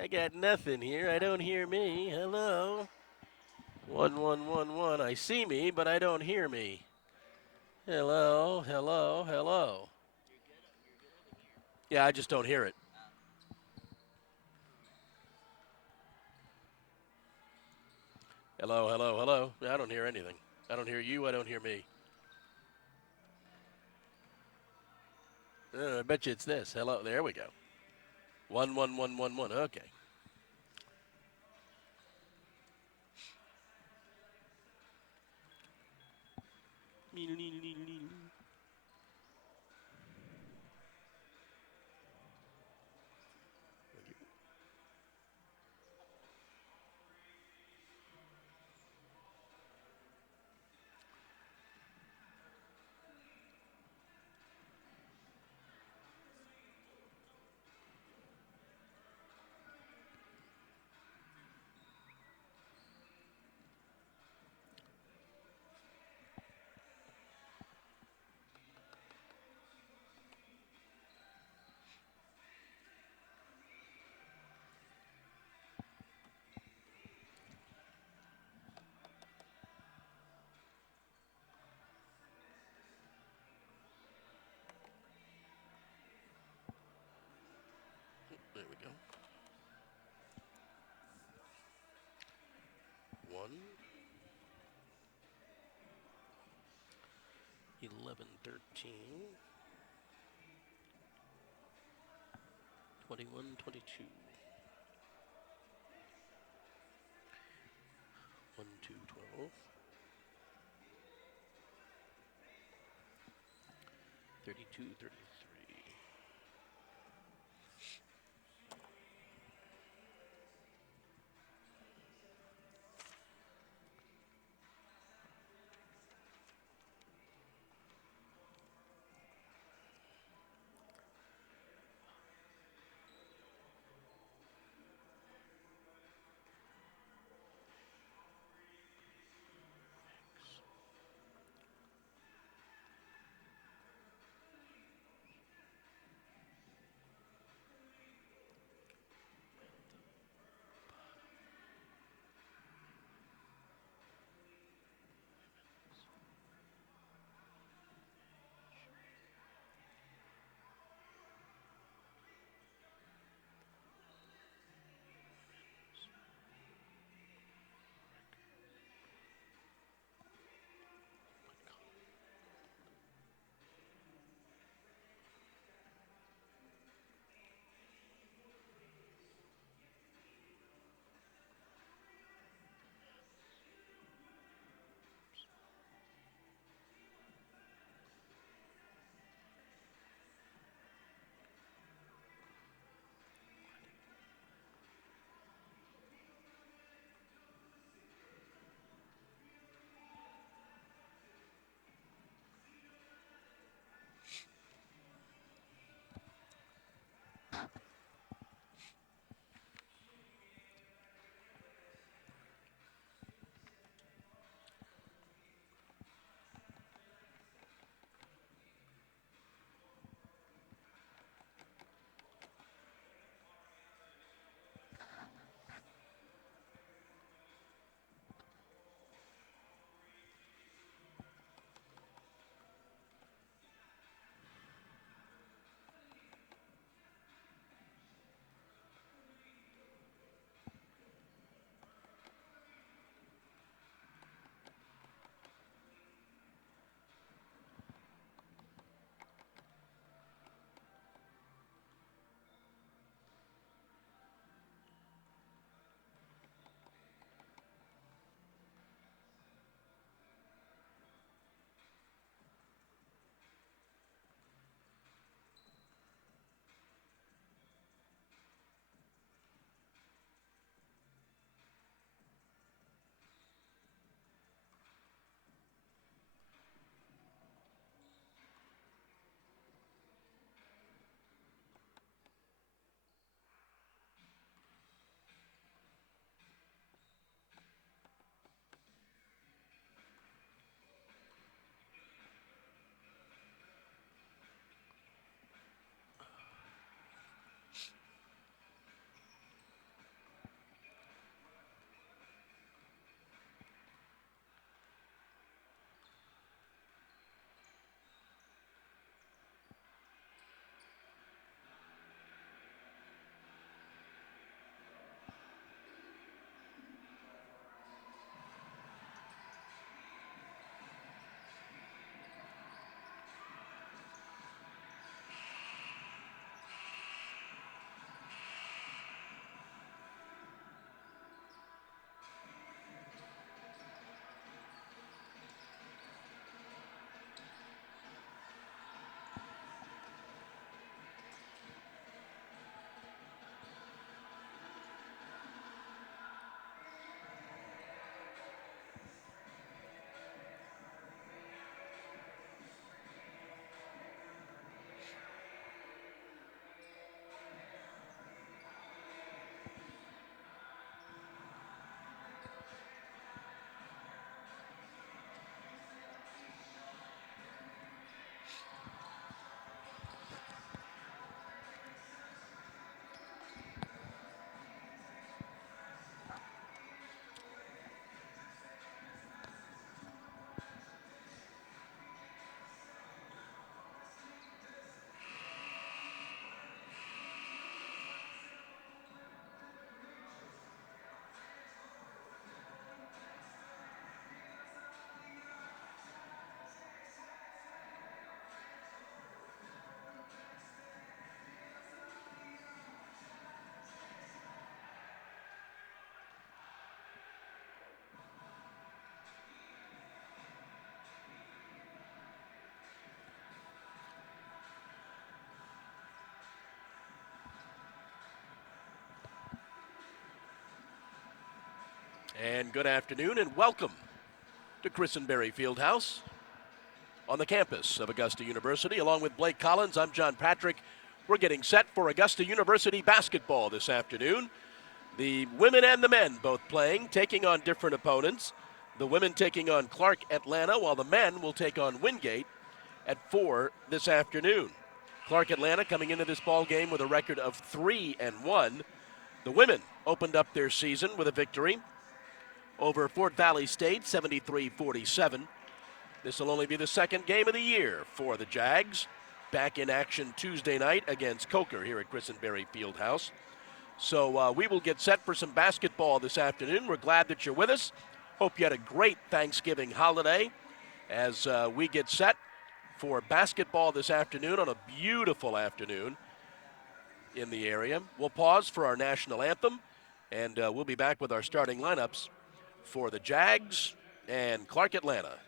I got nothing here. I don't hear me. Hello. 1111. I see me, but I don't hear me. Hello, hello, hello. Yeah, I just don't hear it. Hello, hello, hello. I don't hear anything. I don't hear you. I don't hear me. I bet you it's this. Hello. There we go. 11111. Okay. There we go. 1, 11, 13, 21, 22. 1, 2, 12. 32, 33. And good afternoon and welcome to Christenberry Fieldhouse on the campus of Augusta University. Along with Blake Collins, I'm John Patrick. We're getting set for Augusta University basketball this afternoon. The women and the men both playing, taking on different opponents. The women taking on Clark Atlanta, while the men will take on Wingate at 4 this afternoon. Clark Atlanta coming into this ball game with a record of 3-1. The women opened up their season with a victory over Fort Valley State, 73-47. This will only be the second game of the year for the Jags. Back in action Tuesday night against Coker here at Christenberry Fieldhouse. So we will get set for some basketball this afternoon. We're glad that you're with us. Hope you had a great Thanksgiving holiday as we get set for basketball this afternoon on a beautiful afternoon in the area. We'll pause for our national anthem, and we'll be back with our starting lineups for the Jags and Clark Atlanta.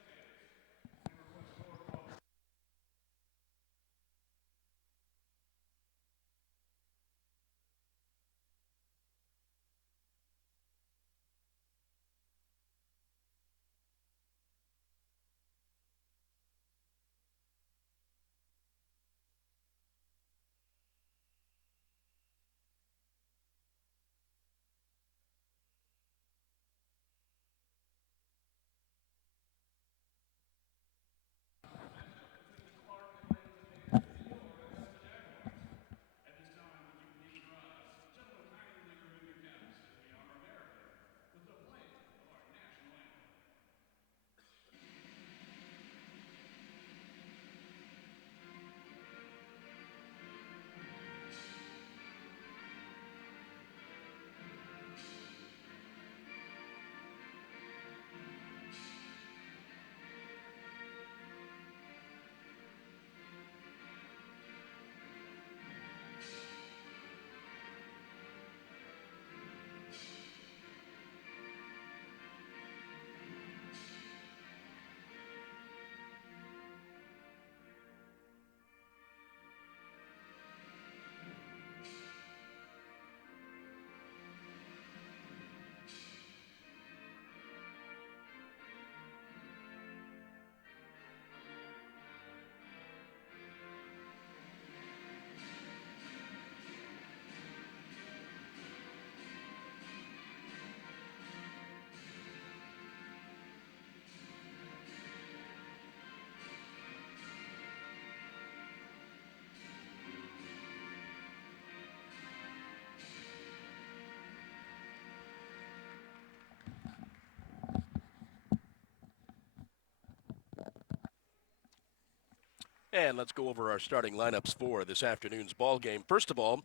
And let's go over our starting lineups for this afternoon's ball game. First of all,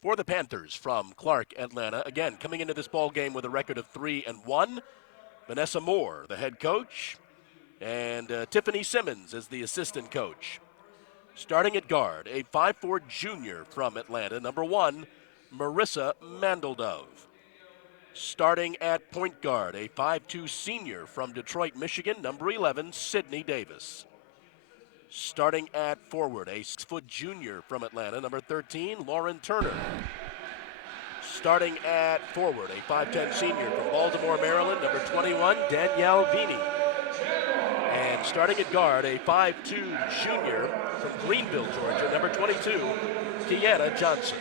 for the Panthers from Clark Atlanta, again coming into this ball game with a record of 3-1, Vanessa Moore, the head coach, and Tiffany Simmons as the assistant coach. Starting at guard, a 5'4" junior from Atlanta, number 1, Marissa Mandeldove. Starting at point guard, a 5'2" senior from Detroit, Michigan, number 11, Sydney Davis. Starting at forward, a 6-foot junior from Atlanta, number 13, Lauren Turner. Starting at forward, a 5'10" senior from Baltimore, Maryland, number 21, Danielle Vini. And starting at guard, a 5'2" junior from Greenville, Georgia, number 22, Kiana Johnson.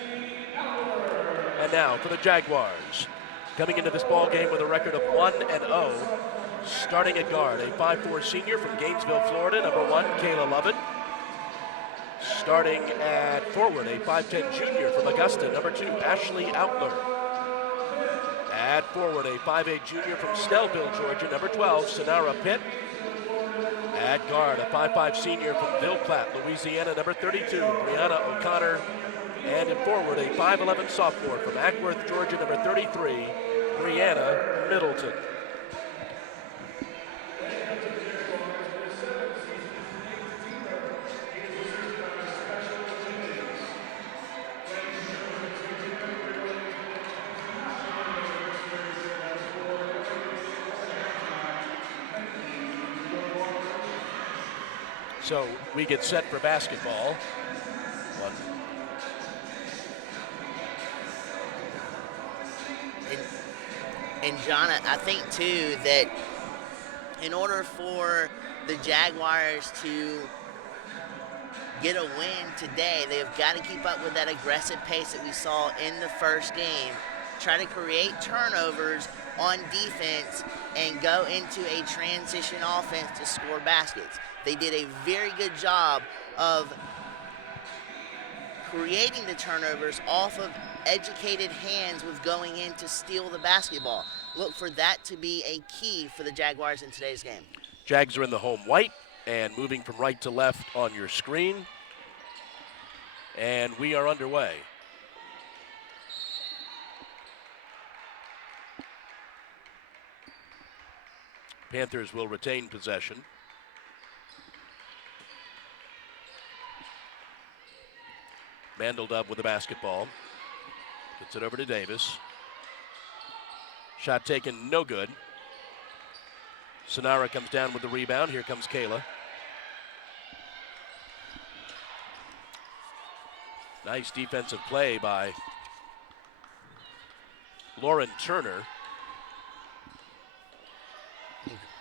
And now for the Jaguars, coming into this ball game with a record of 1-0. Starting at guard, a 5'4" senior from Gainesville, Florida, number 1, Kayla Lovett. Starting at forward, a 5'10" junior from Augusta, number 2, Ashley Outler. At forward, a 5'8" junior from Snellville, Georgia, number 12, Sonara Pitt. At guard, a 5'5" senior from Ville Platte, Louisiana, number 32, Brianna O'Connor. And at forward, a 5'11" sophomore from Ackworth, Georgia, number 33, Brianna Middleton. So we get set for basketball. And John, I think too that in order for the Jaguars to get a win today, they've got to keep up with that aggressive pace that we saw in the first game. Try to create turnovers on defense and go into a transition offense to score baskets. They did a very good job of creating the turnovers off of educated hands with going in to steal the basketball. Look for that to be a key for the Jaguars in today's game. Jags are in the home white and moving from right to left on your screen. And we are underway. Panthers will retain possession. Mandeldub with the basketball. Gets it over to Davis. Shot taken, no good. Sonara comes down with the rebound. Here comes Kayla. Nice defensive play by Lauren Turner.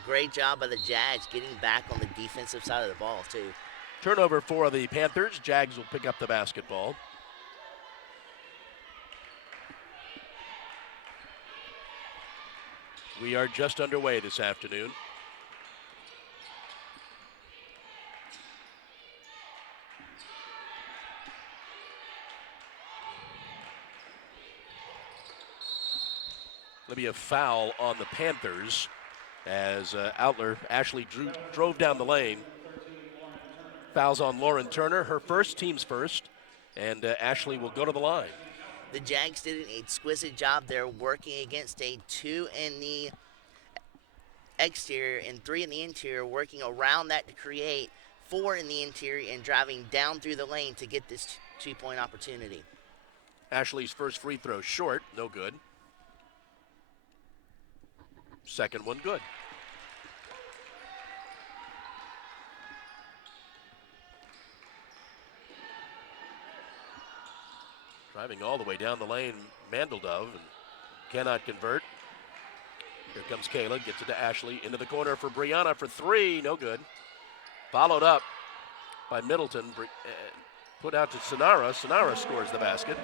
Great job by the Jags getting back on the defensive side of the ball, too. Turnover for the Panthers. Jags will pick up the basketball. We are just underway this afternoon. There'll be a foul on the Panthers as Ashley drove down the lane. Fouls on Lauren Turner, her first, team's first, and Ashley will go to the line. The Jags did an exquisite job there working against a 2 in the exterior and 3 in the interior, working around that to create 4 in the interior and driving down through the lane to get this 2-point opportunity. Ashley's first free throw short, no good. Second one good. Driving all the way down the lane, Mandeldove, and cannot convert. Here comes Kayla, gets it to Ashley, into the corner for Brianna for 3, no good. Followed up by Middleton, put out to Sonara. Sonara scores the basket.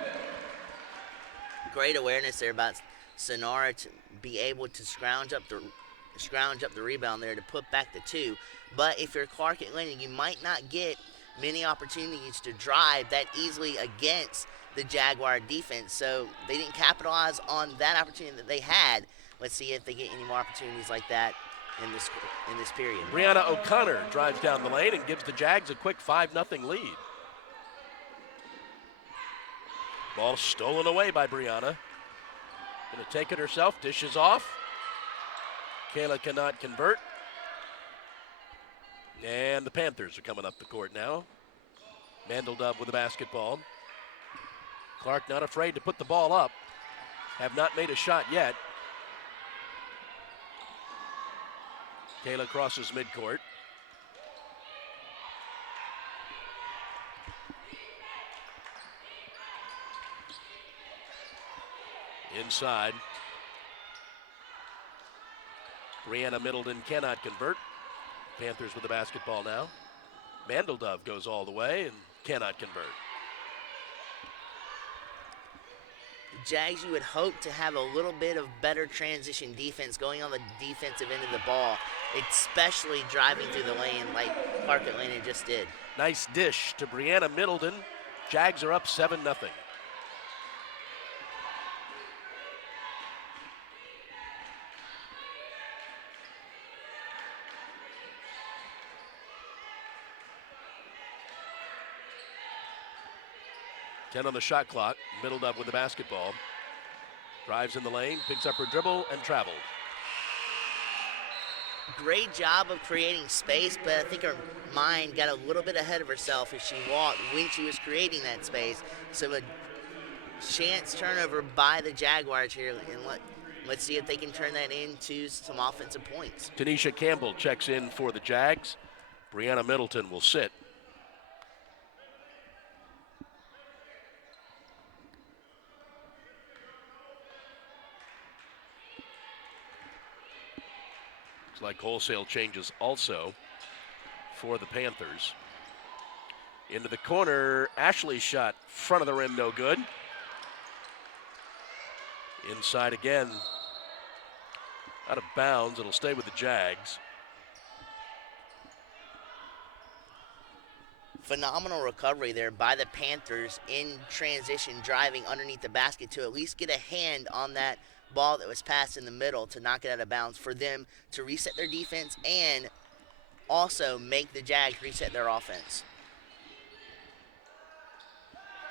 Great awareness there about Sonara to be able to scrounge up the rebound there to put back the 2. But if you're Clark Atlanta, you might not get many opportunities to drive that easily against the Jaguar defense. So they didn't capitalize on that opportunity that they had. Let's see if they get any more opportunities like that in this period. Brianna O'Connor drives down the lane and gives the Jags a quick 5-0 lead. Ball stolen away by Brianna. Going to take it herself, dishes off. Kayla cannot convert. And the Panthers are coming up the court now. Mandeldove with the basketball. Clark not afraid to put the ball up. Have not made a shot yet. Kayla crosses midcourt. Inside. Brianna Middleton cannot convert. Panthers with the basketball now. Mandeldove goes all the way and cannot convert. Jags, you would hope to have a little bit of better transition defense going on the defensive end of the ball, especially driving through the lane like Clark Atlanta just did. Nice dish to Brianna Middleton. Jags are up 7-0. Ten on the shot clock. Middledove with the basketball. Drives in the lane, picks up her dribble, and traveled. Great job of creating space, but I think her mind got a little bit ahead of herself as she walked when she was creating that space. So a chance turnover by the Jaguars here, and let's see if they can turn that into some offensive points. Tanisha Campbell checks in for the Jags. Brianna Middleton will sit. Looks like wholesale changes also for the Panthers. Into the corner, Ashley's shot, front of the rim, no good. Inside again, out of bounds. It'll stay with the Jags. Phenomenal recovery there by the Panthers in transition, driving underneath the basket to at least get a hand on that ball that was passed in the middle to knock it out of bounds for them to reset their defense and also make the Jags reset their offense.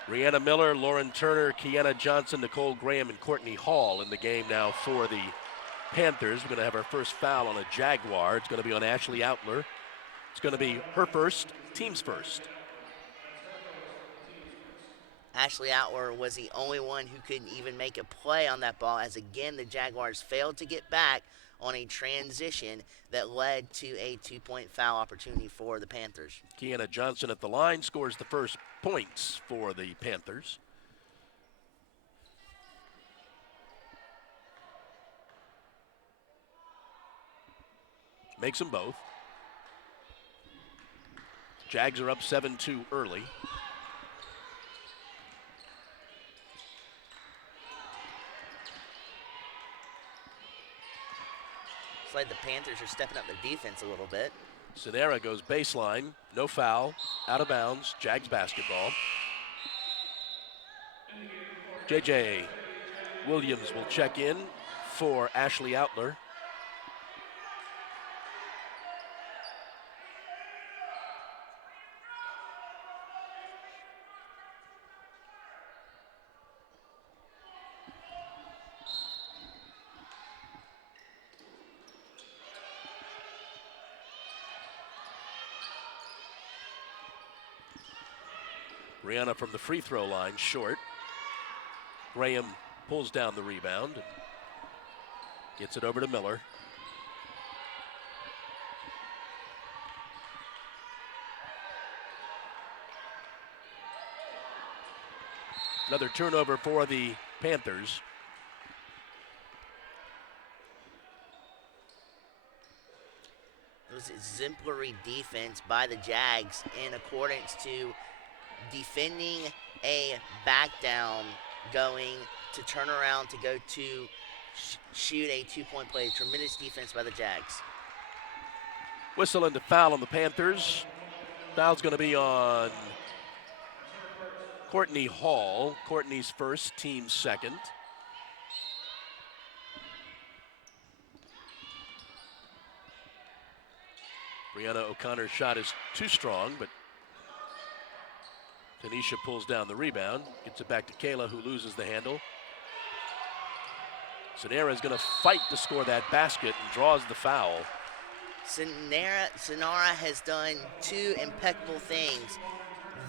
Brianna Miller, Lauren Turner, Kiana Johnson, Nicole Graham, and Courtney Hall in the game now for the Panthers. We're going to have our first foul on a Jaguar. It's going to be on Ashley Outler. It's going to be her first, team's first. Ashley Outler was the only one who couldn't even make a play on that ball, as again the Jaguars failed to get back on a transition that led to a 2-point foul opportunity for the Panthers. Kiana Johnson at the line scores the first points for the Panthers. Makes them both. Jags are up 7-2 early. It's like the Panthers are stepping up their defense a little bit. Sonera goes baseline, no foul, out of bounds, Jags basketball. JJ Williams will check in for Ashley Outler. Brianna from the free throw line, short. Graham pulls down the rebound and gets it over to Miller. Another turnover for the Panthers. It was exemplary defense by the Jags in accordance to defending a back down, going to turn around to go to shoot a 2-point play. Tremendous defense by the Jags. Whistle and a foul on the Panthers. Foul's going to be on Courtney Hall. Courtney's first, team's second. Brianna O'Connor's shot is too strong, but Tanisha pulls down the rebound, gets it back to Kayla, who loses the handle. Sonera's going to fight to score that basket and draws the foul. Sonara has done two impeccable things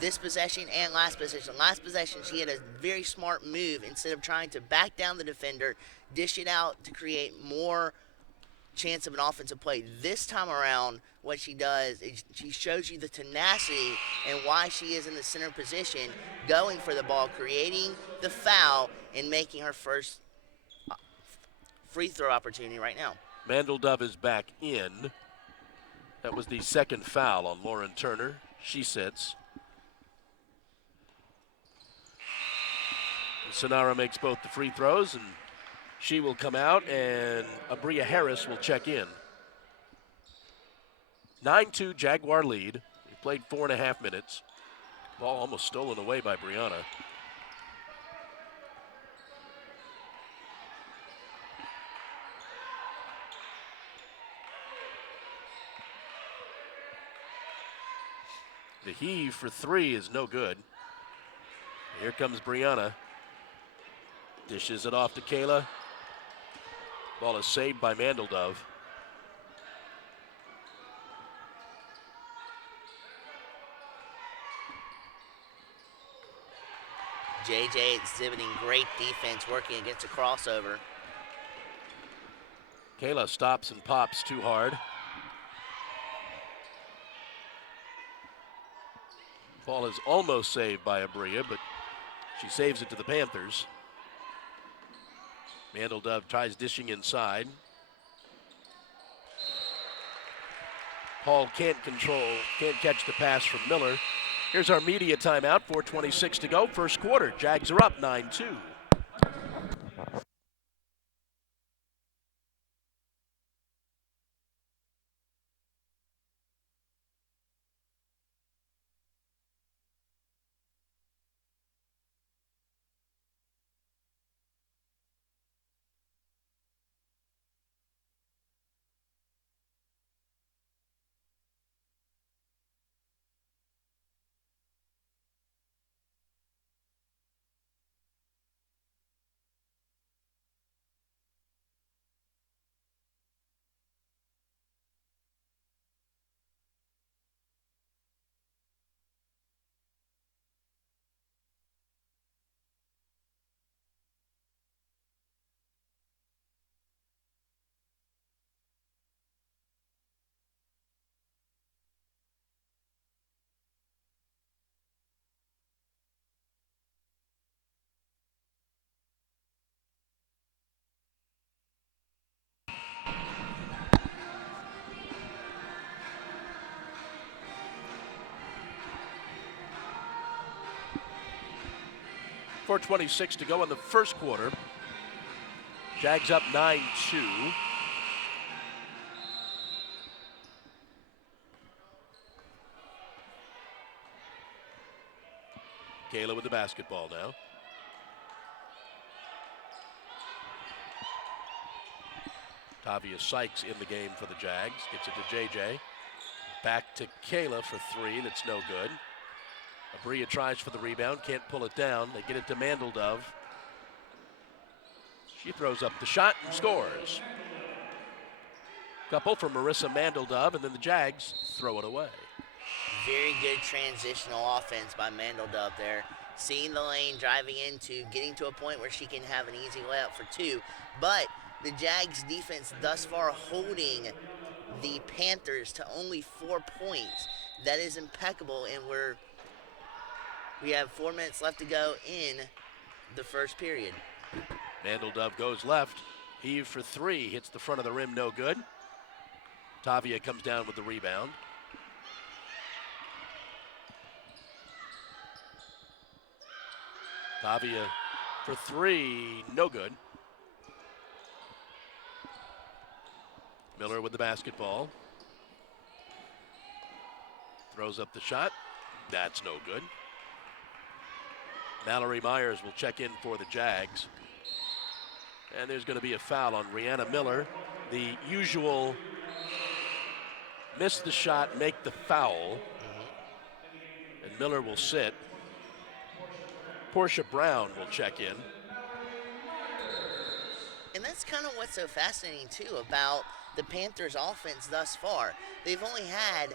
this possession and last possession. Last possession, she had a very smart move. Instead of trying to back down the defender, dish it out to create more chance of an offensive play. This time around, what she does is she shows you the tenacity and why she is in the center position, going for the ball, creating the foul, and making her first free throw opportunity right now. Mandeldove is back in. That was the second foul on Lauren Turner. She sits. Sonara makes both the free throws, and she will come out, and Abria Harris will check in. 9-2 Jaguar lead. We played 4.5 minutes. Ball almost stolen away by Brianna. The heave for three is no good. Here comes Brianna. Dishes it off to Kayla. Ball is saved by Mandeldove. JJ exhibiting great defense, working against a crossover. Kayla stops and pops too hard. Ball is almost saved by Abria, but she saves it to the Panthers. Mandeldove tries dishing inside. Hall can't catch the pass from Miller. Here's our media timeout, 4:26 to go, first quarter. Jags are up 9-2. .426 to go in the first quarter. Jags up 9-2. Kayla with the basketball now. Tavia Sykes in the game for the Jags. Gets it to JJ. Back to Kayla for three. That's no good. Abria tries for the rebound. Can't pull it down. They get it to Mandeldove. She throws up the shot and scores. Couple from Marissa Mandeldove, and then the Jags throw it away. Very good transitional offense by Mandeldove there. Seeing the lane, driving into, getting to a point where she can have an easy layup for two. But the Jags defense thus far holding the Panthers to only 4 points. That is impeccable, and we have 4 minutes left to go in the first period. Mandeldove goes left. Heave for three. Hits the front of the rim, no good. Tavia comes down with the rebound. Tavia for three, no good. Miller with the basketball. Throws up the shot. That's no good. Mallory Myers will check in for the Jags. And there's going to be a foul on Rihanna Miller. The usual miss the shot, make the foul. And Miller will sit. Portia Brown will check in. And that's kind of what's so fascinating, too, about the Panthers' offense thus far. They've only had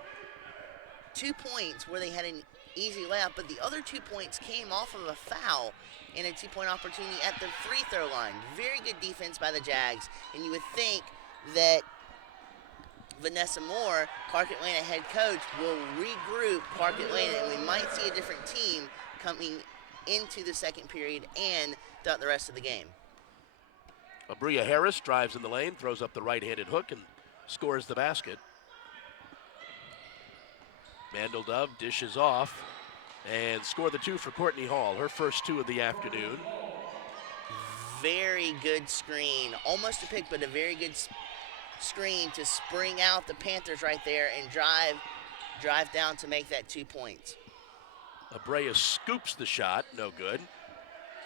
2 points where they had an easy layup, but the other 2 points came off of a foul and a 2-point opportunity at the free throw line. Very good defense by the Jags, and you would think that Vanessa Moore, Clark Atlanta head coach, will regroup Clark Atlanta, and we might see a different team coming into the second period and throughout the rest of the game. Abria Harris drives in the lane, throws up the right-handed hook, and scores the basket. Mandeldove dishes off and scored the two for Courtney Hall, her first two of the afternoon. Very good screen. Almost a pick, but a very good screen to spring out the Panthers right there and drive down to make that 2 points. Abrea scoops the shot, no good.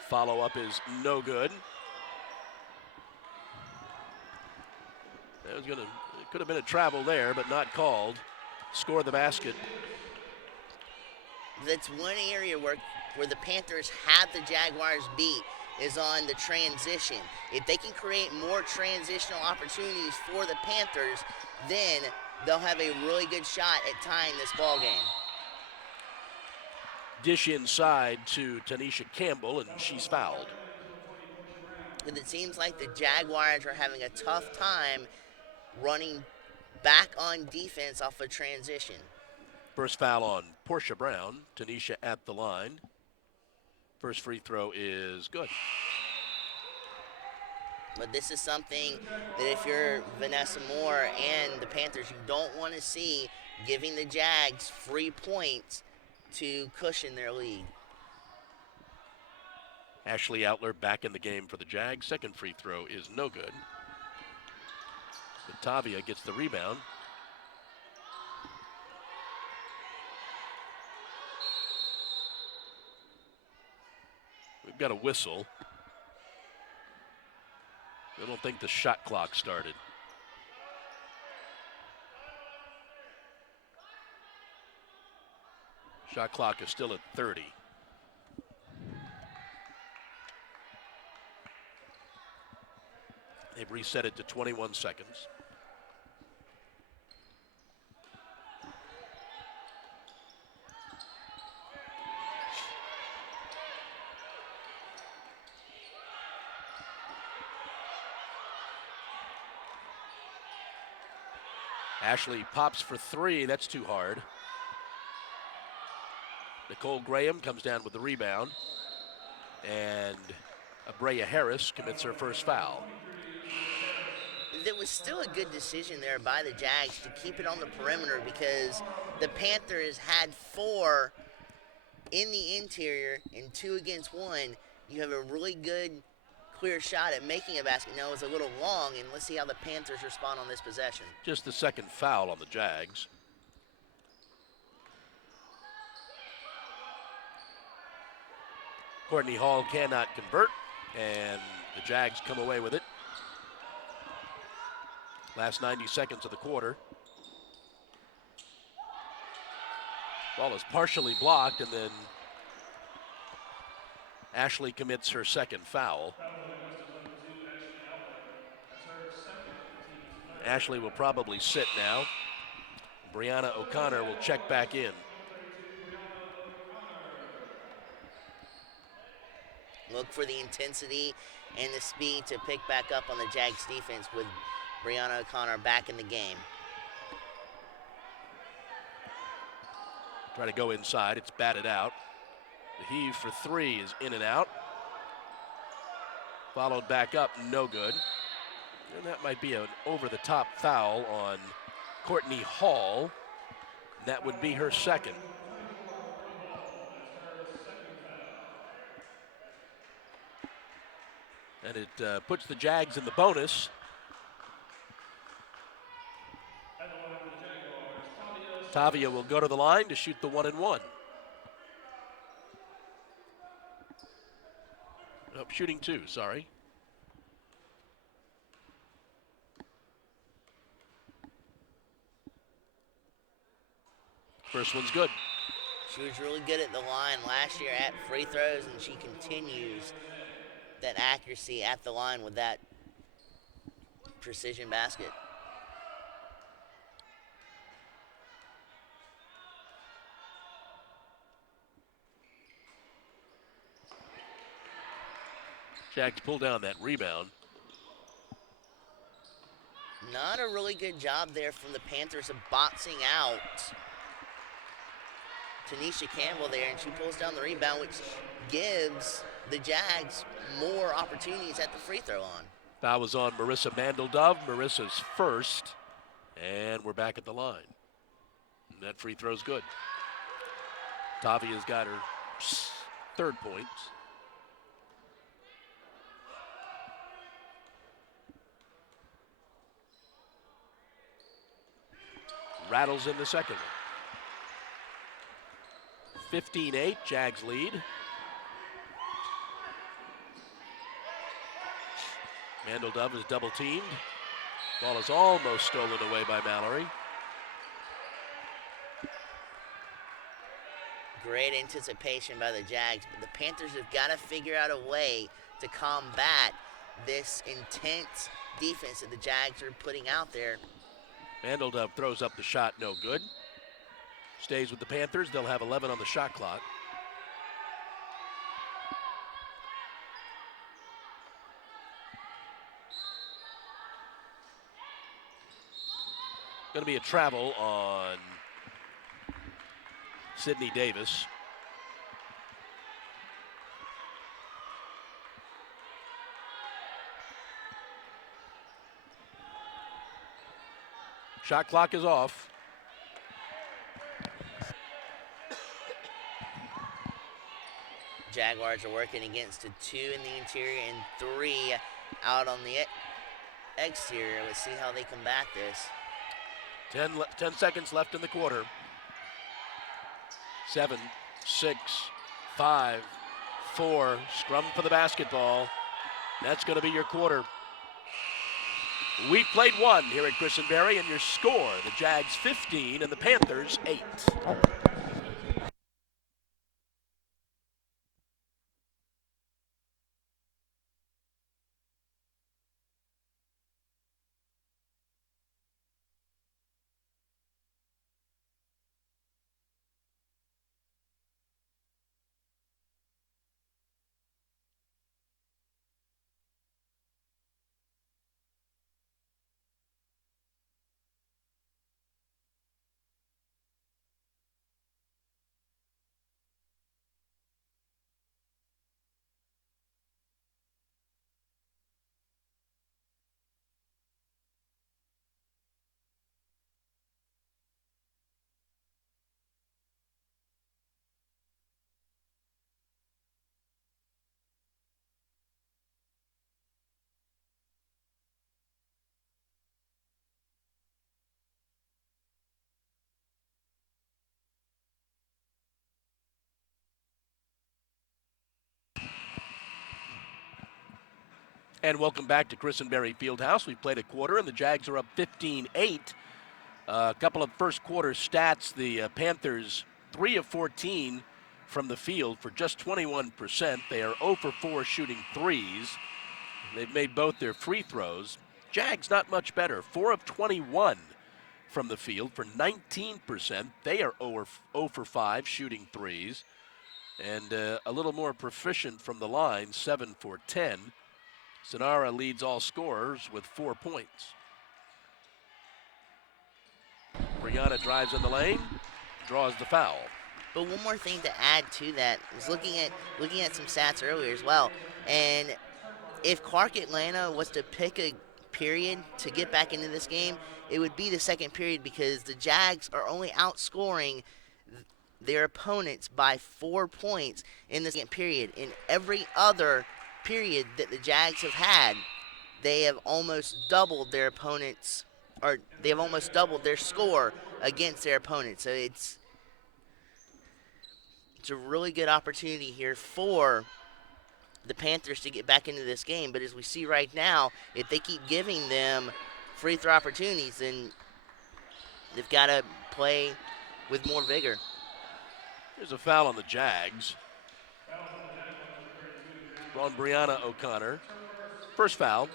Follow-up is no good. It could have been a travel there, but not called. Score the basket. That's one area where the Panthers have the Jaguars beat is on the transition. If they can create more transitional opportunities for the Panthers, then they'll have a really good shot at tying this ball game. Dish inside to Tanisha Campbell, and she's fouled. And it seems like the Jaguars are having a tough time running back on defense off a transition. First foul on Portia Brown. Tanisha at the line. First free throw is good. But this is something that if you're Vanessa Moore and the Panthers, you don't want to see, giving the Jags free points to cushion their lead. Ashley Outler back in the game for the Jags. Second free throw is no good. But Tavia gets the rebound. We've got a whistle. I don't think the shot clock started. Shot clock is still at 30. They've reset it to 21 seconds. Ashley pops for three. That's too hard. Nicole Graham comes down with the rebound. And Abrea Harris commits her first foul. There was still a good decision there by the Jags to keep it on the perimeter because the Panthers had 4 in the interior and 2 against 1. You have a really good clear shot at making a basket. Now it's a little long, and let's see how the Panthers respond on this possession. Just the second foul on the Jags. Courtney Hall cannot convert, and the Jags come away with it. Last 90 seconds of the quarter. Ball is partially blocked, and then Ashley commits her second foul. Ashley will probably sit now. Brianna O'Connor will check back in. Look for the intensity and the speed to pick back up on the Jags defense with Brianna O'Connor back in the game. Try to go inside. It's batted out. The heave for three is in and out. Followed back up, no good. And that might be an over-the-top foul on Courtney Hall. That would be her second. And it puts the Jags in the bonus. Tavia will go to the line to shoot the 1-and-1. Oh, shooting 2, sorry. First one's good. She was really good at the line last year at free throws, and she continues that accuracy at the line with that precision basket. Jags pull down that rebound. Not a really good job there from the Panthers of boxing out Tanisha Campbell there, and she pulls down the rebound, which gives the Jags more opportunities at the free throw line. Foul was on Marissa Mandeldove. Marissa's first, and we're back at the line. And that free throw's good. Tavia's got her third points. Rattles in the second one. 15-8, Jags lead. Mandeldove is double teamed. Ball is almost stolen away by Mallory. Great anticipation by the Jags, but the Panthers have got to figure out a way to combat this intense defense that the Jags are putting out there. Mandeldove throws up the shot, no good. Stays with the Panthers. They'll have 11 on the shot clock. Going to be a travel on Sydney Davis. Shot clock is off. Jaguars are working against a 2 in the interior and 3 out on the exterior. Let's see how they combat this. 10 seconds left in the quarter. 7, 6, 5, 4. Scrum for the basketball. That's going to be your quarter. We played one here at Christenberry, and your score, the Jags 15 and the Panthers 8. And welcome back to Christenberry Fieldhouse. We played a quarter, and the Jags are up 15-8. A couple of first quarter stats. The Panthers 3 of 14 from the field for just 21%. They are 0 for 4 shooting threes. They've made both their free throws. Jags not much better. 4 of 21 from the field for 19%. They are 0 for 5 shooting threes. And a little more proficient from the line, 7 for 10. Sonara leads all scorers with 4 points. Brianna drives in the lane, draws the foul. But one more thing to add to that is looking at some stats earlier as well. And if Clark Atlanta was to pick a period to get back into this game, it would be the second period because the Jags are only outscoring their opponents by 4 points in the second period. In every other period that the Jags have had, they have almost doubled their opponents, or they have almost doubled their score against their opponents. So it's a really good opportunity here for the Panthers to get back into this game. But as we see right now, if they keep giving them free throw opportunities, then they've got to play with more vigor. There's a foul on the Jags. On Brianna O'Connor. First foul.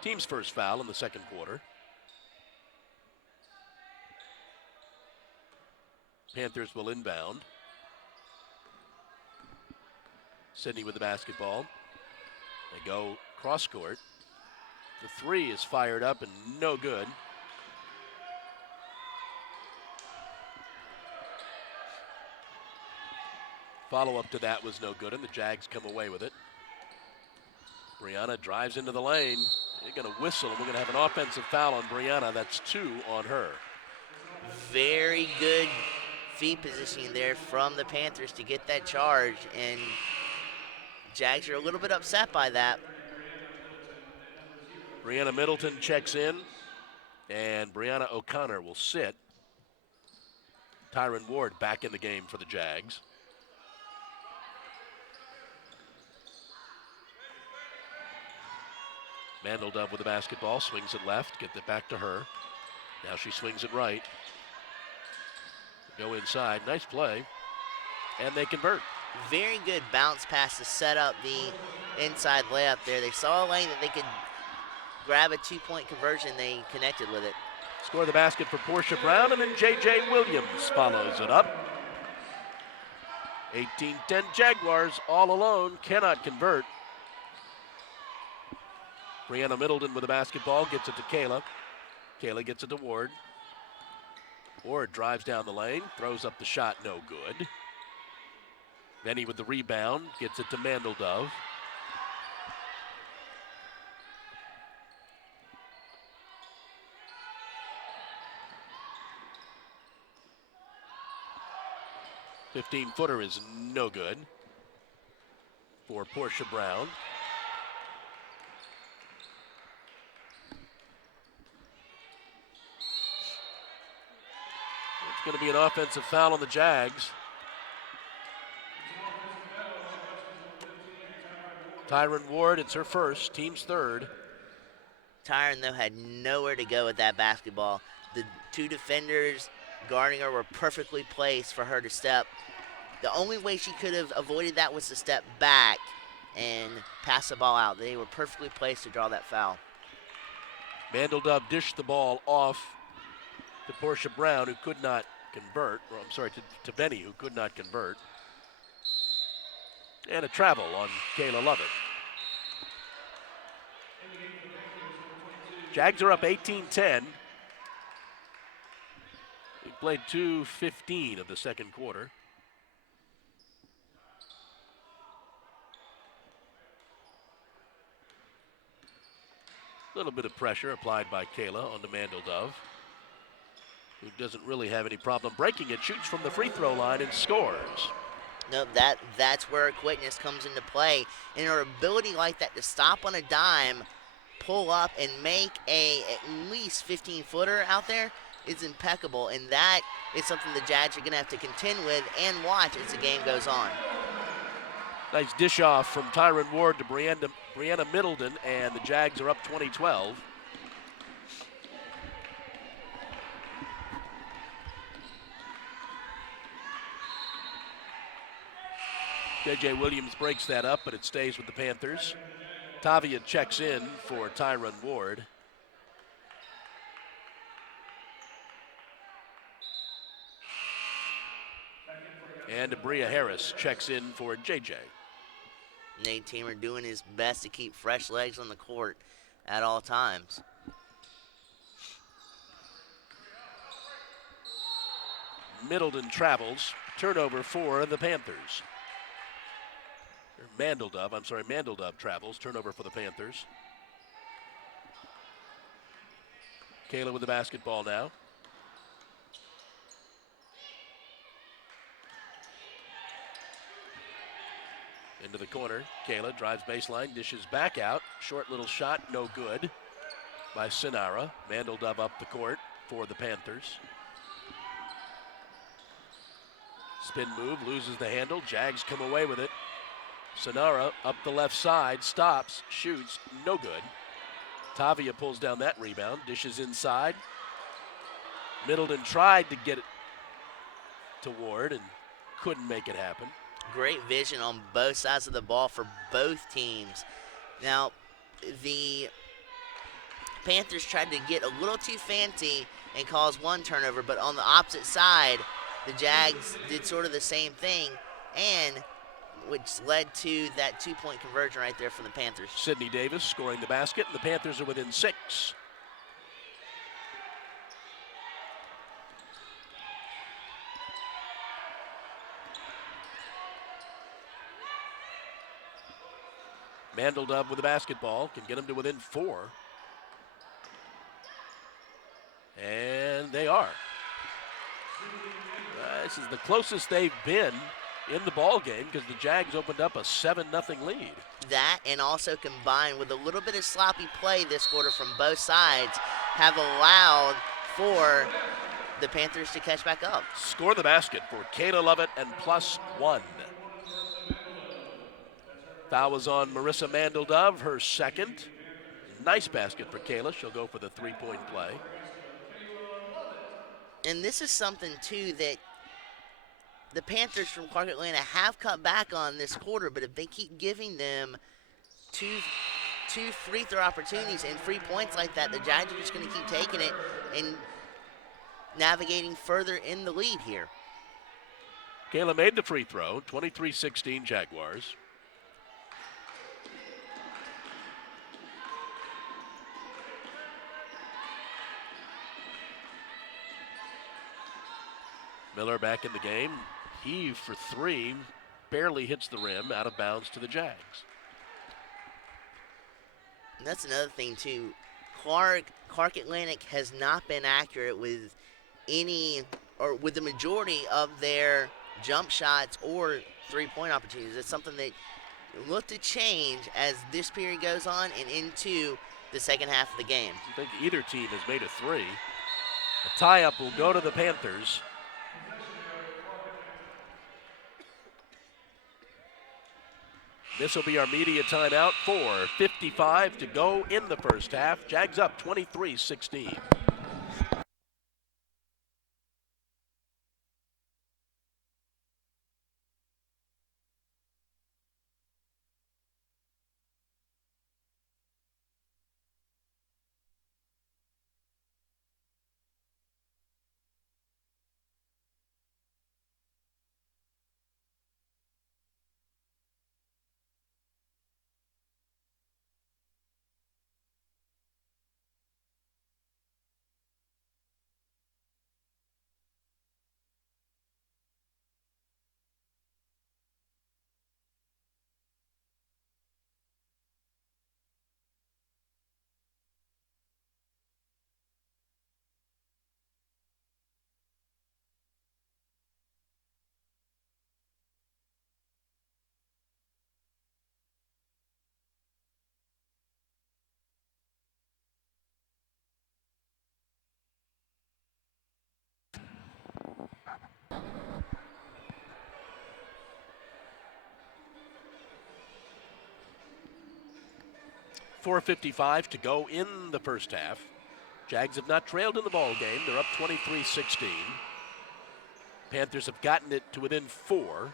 Team's first foul in the second quarter. Panthers will inbound. Sydney with the basketball. They go cross court. The three is fired up and no good. Follow-up to that was no good, and the Jags come away with it. Brianna drives into the lane. They're going to whistle, and we're going to have an offensive foul on Brianna. That's 2 on her. Very good feet positioning there from the Panthers to get that charge, and Jags are a little bit upset by that. Brianna Middleton checks in, and Brianna O'Connor will sit. Tyron Ward back in the game for the Jags. Mandeldove with the basketball, swings it left, get it back to her. Now she swings it right. Go inside, nice play, and they convert. Very good bounce pass to set up the inside layup there. They saw a lane that they could grab a 2-point conversion. They connected with it. Score the basket for Portia Brown, and then J.J. Williams follows it up. 18-10 Jaguars all alone, cannot convert. Brianna Middleton with the basketball, gets it to Kayla. Kayla gets it to Ward. Ward drives down the lane, throws up the shot, no good. Benny with the rebound, gets it to Mandeldove. 15-footer is no good for Portia Brown. It's going to be an offensive foul on the Jags. Tyron Ward, it's her first, team's third. Tyron, though, had nowhere to go with that basketball. The two defenders guarding her were perfectly placed for her to step. The only way she could have avoided that was to step back and pass the ball out. They were perfectly placed to draw that foul. Mandeldub dished the ball off to Portia Brown, who could not convert. Or, I'm sorry, to Benny, who could not convert. And a travel on Kayla Lovett. Jags are up 18-10. They played 2:15 of the second quarter. A little bit of pressure applied by Kayla on the Mandeldove, who doesn't really have any problem breaking it, shoots from the free throw line and scores. No, that's where her quickness comes into play, and her ability like that to stop on a dime, pull up, and make at least 15-footer out there is impeccable, and that is something the Jags are going to have to contend with and watch as the game goes on. Nice dish off from Tyron Ward to Brianna Middleton, and the Jags are up 20-12. J.J. Williams breaks that up, but it stays with the Panthers. Tavia checks in for Tyron Ward. And Bria Harris checks in for J.J. Nate Teamer doing his best to keep fresh legs on the court at all times. Middleton travels. Turnover for the Panthers. Mandeldove travels. Turnover for the Panthers. Kayla with the basketball now. Into the corner. Kayla drives baseline, dishes back out. Short little shot, no good by Sinara. Mandeldove up the court for the Panthers. Spin move, loses the handle. Jags come away with it. Sinara up the left side, stops, shoots, no good. Tavia pulls down that rebound, dishes inside. Middleton tried to get it to Ward and couldn't make it happen. Great vision on both sides of the ball for both teams. Now, the Panthers tried to get a little too fancy and cause one turnover, but on the opposite side, the Jags did sort of the same thing, and which led to that two-point conversion right there for the Panthers. Sydney Davis scoring the basket, and the Panthers are within 6. Mandeldove with the basketball, can get them to within 4. And they are. This is the closest they've been in the ball game because the Jags opened up a 7-0 lead. That, and also combined with a little bit of sloppy play this quarter from both sides, have allowed for the Panthers to catch back up. Score the basket for Kayla Lovett and +1. Foul was on Marissa Mandeldove, her second. Nice basket for Kayla. She'll go for the 3-point play. And this is something, too, that the Panthers from Clark Atlanta have cut back on this quarter, but if they keep giving them two free throw opportunities and free points like that, the Jags are just going to keep taking it and navigating further in the lead here. Kayla made the free throw, 23-16 Jaguars. Miller back in the game. Heave for 3, barely hits the rim, out of bounds to the Jags. And that's another thing, too. Clark Atlantic has not been accurate with with the majority of their jump shots or three-point opportunities. It's something that look to change as this period goes on and into the second half of the game. I think either team has made a three. A tie-up will go to the Panthers. This will be our media timeout. 4:55 to go in the first half. Jags up 23-16. .455 to go in the first half. Jags have not trailed in the ball game. They're up 23-16. Panthers have gotten it to within 4.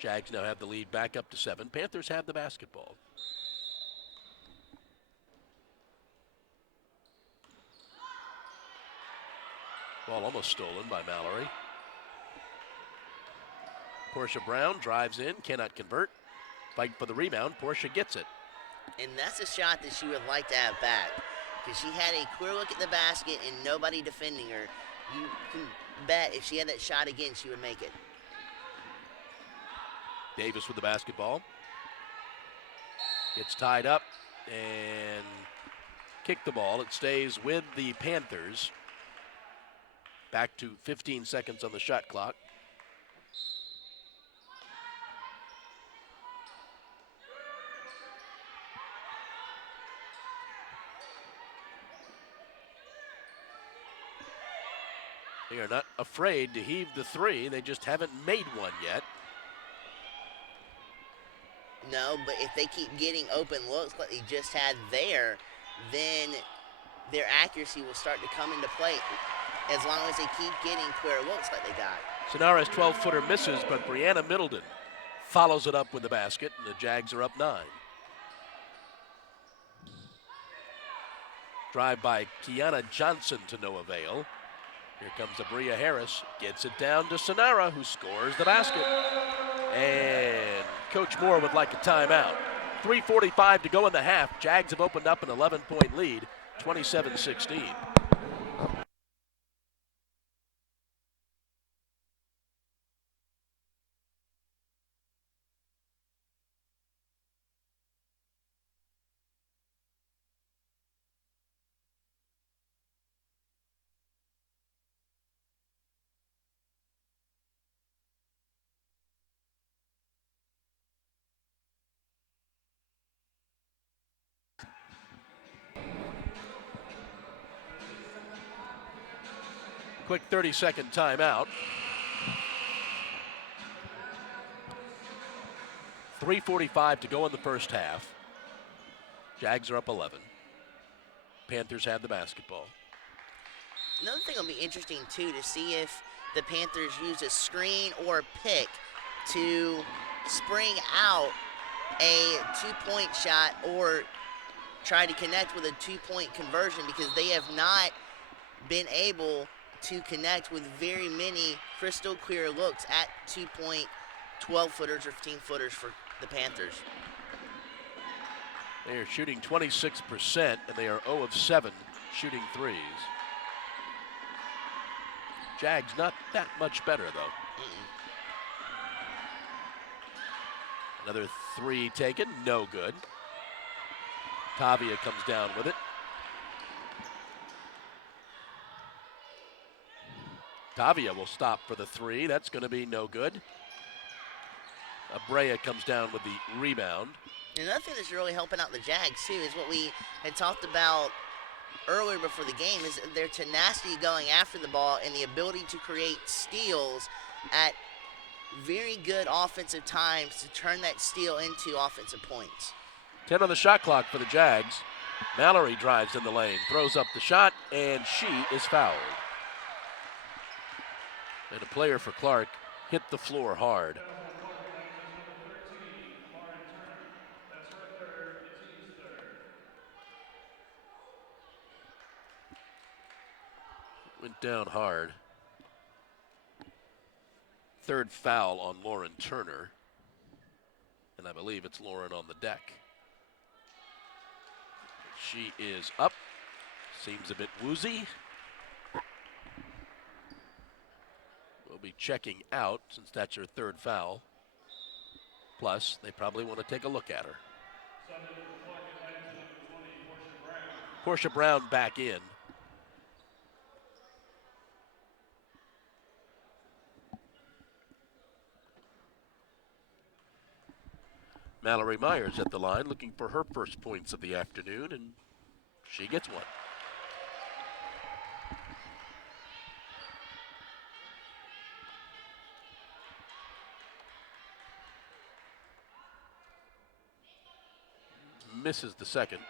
Jags now have the lead back up to 7. Panthers have the basketball. Ball almost stolen by Mallory. Portia Brown drives in, cannot convert. Fight for the rebound. Portia gets it. And that's a shot that she would like to have back, because she had a clear look at the basket and nobody defending her. You can bet if she had that shot again, she would make it. Davis with the basketball. Gets tied up and kicked the ball. It stays with the Panthers. Back to 15 seconds on the shot clock. They are not afraid to heave the three. They just haven't made one yet. No, but if they keep getting open looks like they just had there, then their accuracy will start to come into play as long as they keep getting clear looks like they got. Sonara's 12-footer misses, but Brianna Middleton follows it up with the basket, and the Jags are up 9. Drive by Kiana Johnson to no avail. Here comes Abria Harris, gets it down to Sonara, who scores the basket. And Coach Moore would like a timeout. 3:45 to go in the half. Jags have opened up an 11-point lead, 27-16. Quick 30-second timeout. 3:45 to go in the first half. Jags are up 11. Panthers have the basketball. Another thing will be interesting, too, to see if the Panthers use a screen or a pick to spring out a two-point shot or try to connect with a two-point conversion, because they have not been able to connect with very many crystal clear looks at two-point 12-footers or 15-footers for the Panthers. They are shooting 26%, and they are 0 of 7 shooting threes. Jags not that much better, though. Another three taken, no good. Tavia comes down with it. Tavia will stop for the three. That's going to be no good. Abrea comes down with the rebound. Another thing that's really helping out the Jags, too, is what we had talked about earlier before the game, is their tenacity going after the ball and the ability to create steals at very good offensive times to turn that steal into offensive points. 10 on the shot clock for the Jags. Mallory drives in the lane, throws up the shot, and she is fouled. And a player for Clark hit the floor hard. Went down hard. Third foul on Lauren Turner. And I believe it's Lauren on the deck. She is up. Seems a bit woozy. Will be checking out since that's her third foul. Plus, they probably want to take a look at her. Portia Brown back in. Mallory Myers at the line looking for her first points of the afternoon, and she gets one. Misses the second.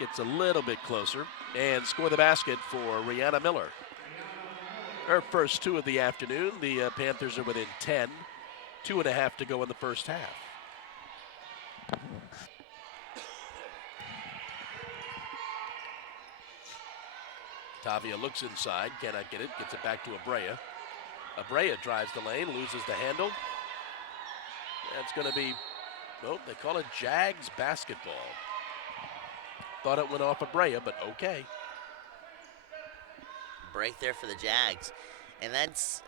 Gets a little bit closer and score the basket for Rihanna Miller. Her first two of the afternoon. The Panthers are within 10. 2.5 to go in the first half. Tavia looks inside, cannot get it, gets it back to Abrea. Abrea drives the lane, loses the handle. That's going to be, nope, they call it Jags basketball. Thought it went off Abrea, but okay. Break there for the Jags. And that's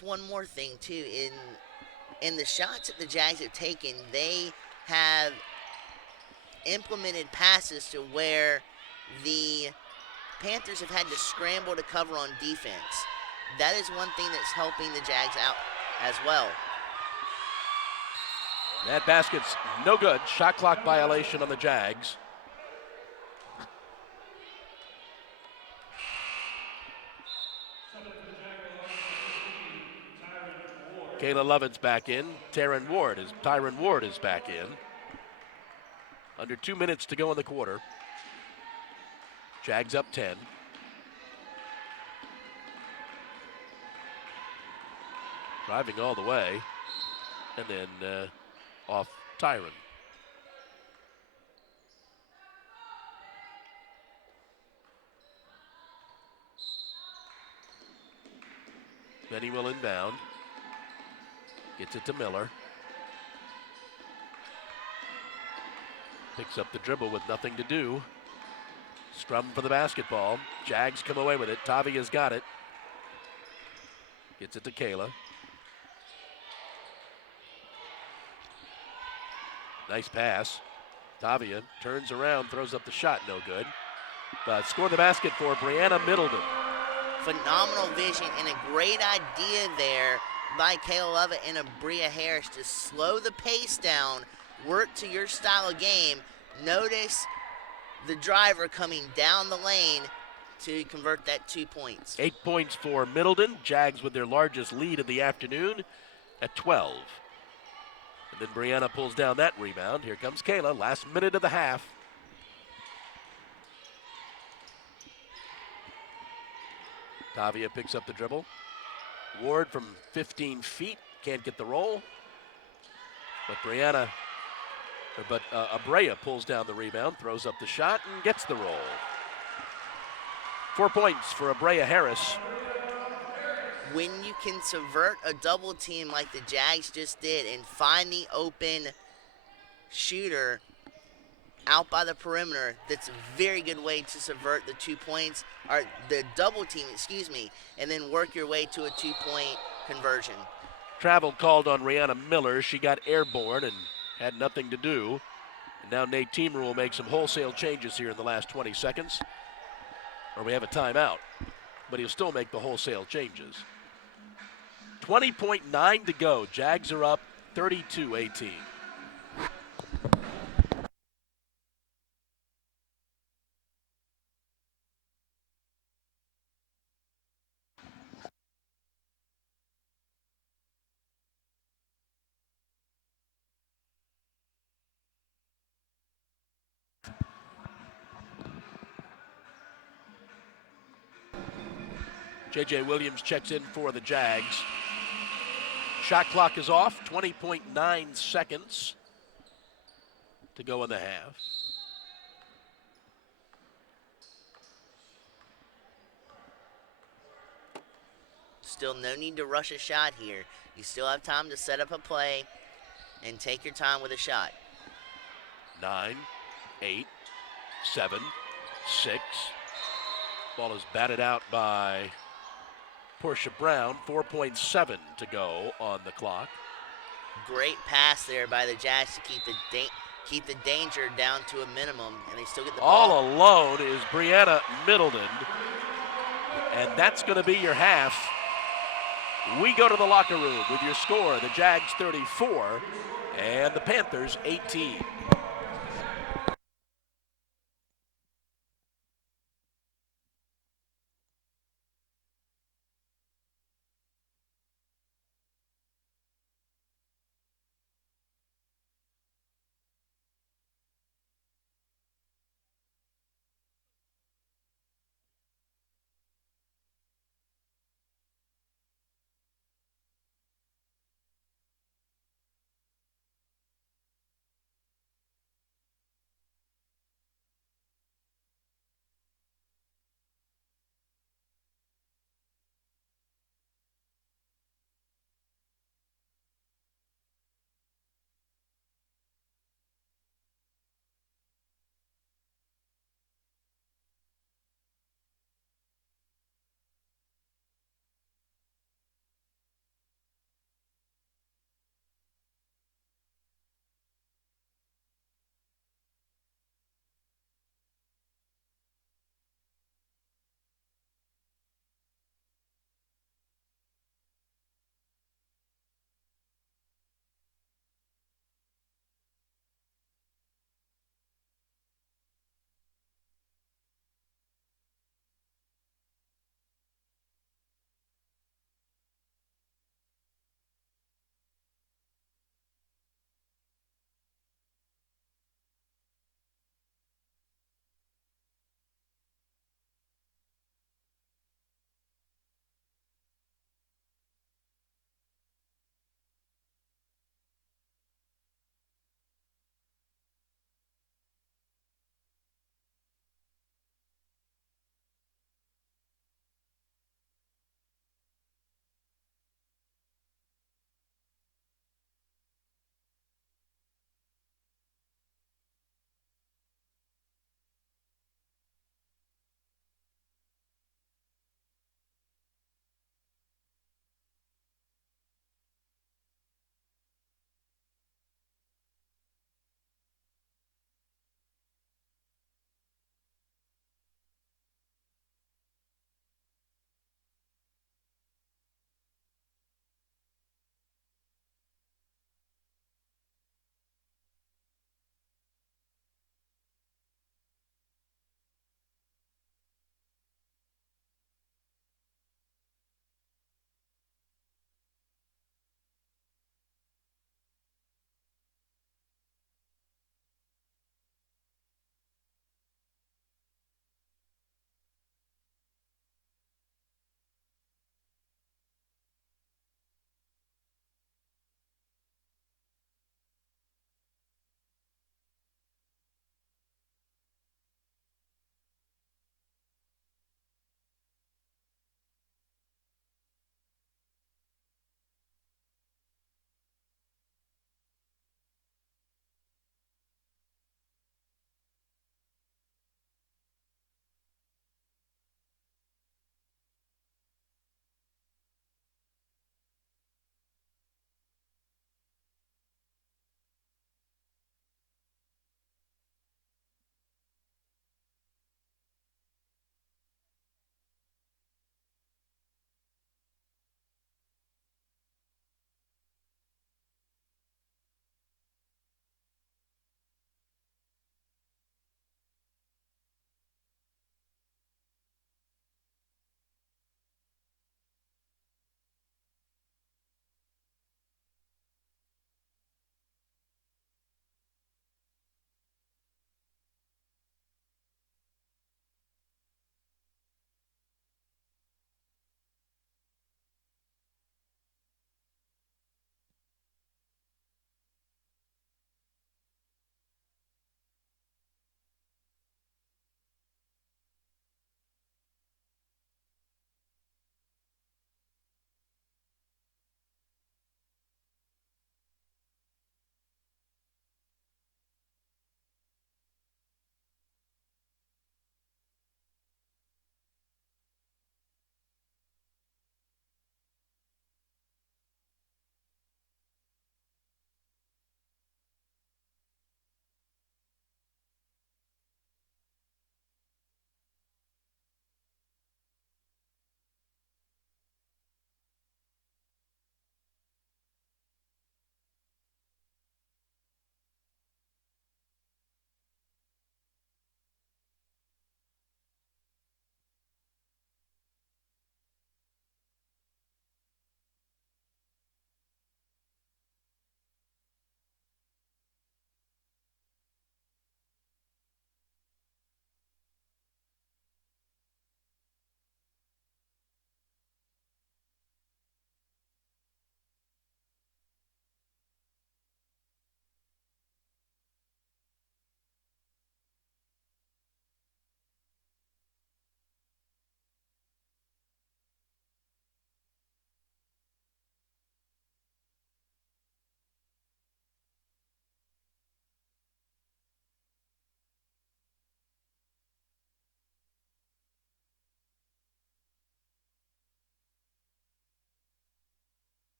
one more thing, too. In the shots that the Jags have taken, they have implemented passes to where the Panthers have had to scramble to cover on defense. That is one thing that's helping the Jags out as well. That basket's no good. Shot clock violation on the Jags. Kayla Lovin's back in. Tyron Ward is back in. Under 2 minutes to go in the quarter. Jags up 10. Driving all the way. And then off Tyron. Benny will inbound. Gets it to Miller. Picks up the dribble with nothing to do. Scrum for the basketball. Jags come away with it. Tavia's got it. Gets it to Kayla. Nice pass. Tavia turns around, throws up the shot, no good. But score the basket for Brianna Middleton. Phenomenal vision and a great idea there by Kayla Lovett and Abrea Harris to slow the pace down, work to your style of game. Notice the driver coming down the lane to convert that 2 points. 8 points for Middleton. Jags with their largest lead of the afternoon at 12. And then Brianna pulls down that rebound. Here comes Kayla, last minute of the half. Tavia picks up the dribble. Ward from 15 feet, can't get the roll. But Abrea pulls down the rebound, throws up the shot, and gets the roll. 4 points for Abrea Harris. When you can subvert a double team like the Jags just did and find the open shooter out by the perimeter, that's a very good way to subvert the 2 points, or the double team, and then work your way to a 2-point conversion. Travel called on Rihanna Miller. She got airborne and had nothing to do. And now Nate Teamer will make some wholesale changes here in the last 20 seconds. Or we have a timeout, but he'll still make the wholesale changes. 20.9 to go. Jags are up 32-18. J.J. Williams checks in for the Jags. Shot clock is off, 20.9 seconds to go in the half. Still no need to rush a shot here. You still have time to set up a play and take your time with a shot. 9, 8, 7, 6. Ball is batted out by Portia Brown. 4.7 to go on the clock. Great pass there by the Jags to keep the danger down to a minimum, and they still get the ball. All alone is Brianna Middleton, and that's going to be your half. We go to the locker room with your score: the Jags 34 and the Panthers 18.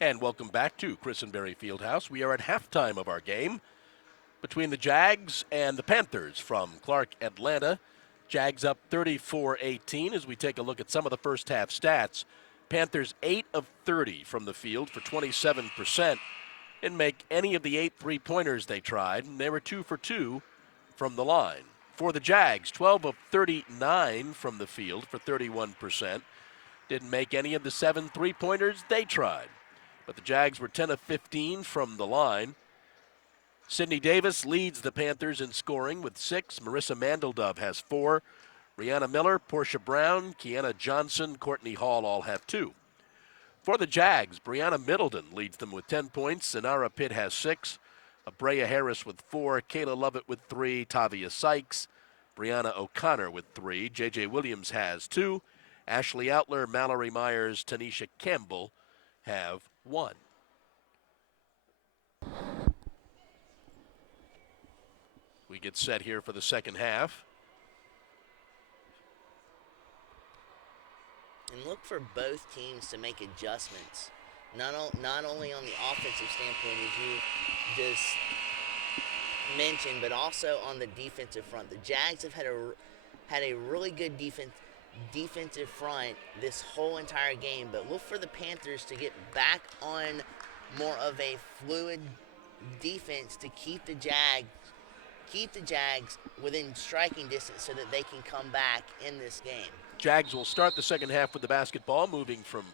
And welcome back to Christenberry Fieldhouse. We are at halftime of our game between the Jags and the Panthers from Clark, Atlanta. Jags up 34-18 as we take a look at some of the first half stats. Panthers 8 of 30 from the field for 27%. Didn't make any of the 8 three-pointers they tried, and they were 2 for 2 from the line. For the Jags, 12 of 39 from the field for 31%. Didn't make any of the 7 three-pointers they tried. But the Jags were 10 of 15 from the line. Sydney Davis leads the Panthers in scoring with 6. Marissa Mandeldove has 4. Brianna Miller, Portia Brown, Kiana Johnson, Courtney Hall all have 2. For the Jags, Brianna Middleton leads them with 10 points. Sonara Pitt has 6. Abrea Harris with 4. Kayla Lovett with 3. Tavia Sykes. Brianna O'Connor with 3. J.J. Williams has 2. Ashley Outler, Mallory Myers, Tanisha Campbell have 1. We get set here for the second half. And look for both teams to make adjustments, not only on the offensive standpoint, as you just mentioned, but also on the defensive front. The Jags have had a really good defensive front this whole entire game, but look for the Panthers to get back on more of a fluid defense to keep the Jags within striking distance so that they can come back in this game. Jags will start the second half with the basketball, moving from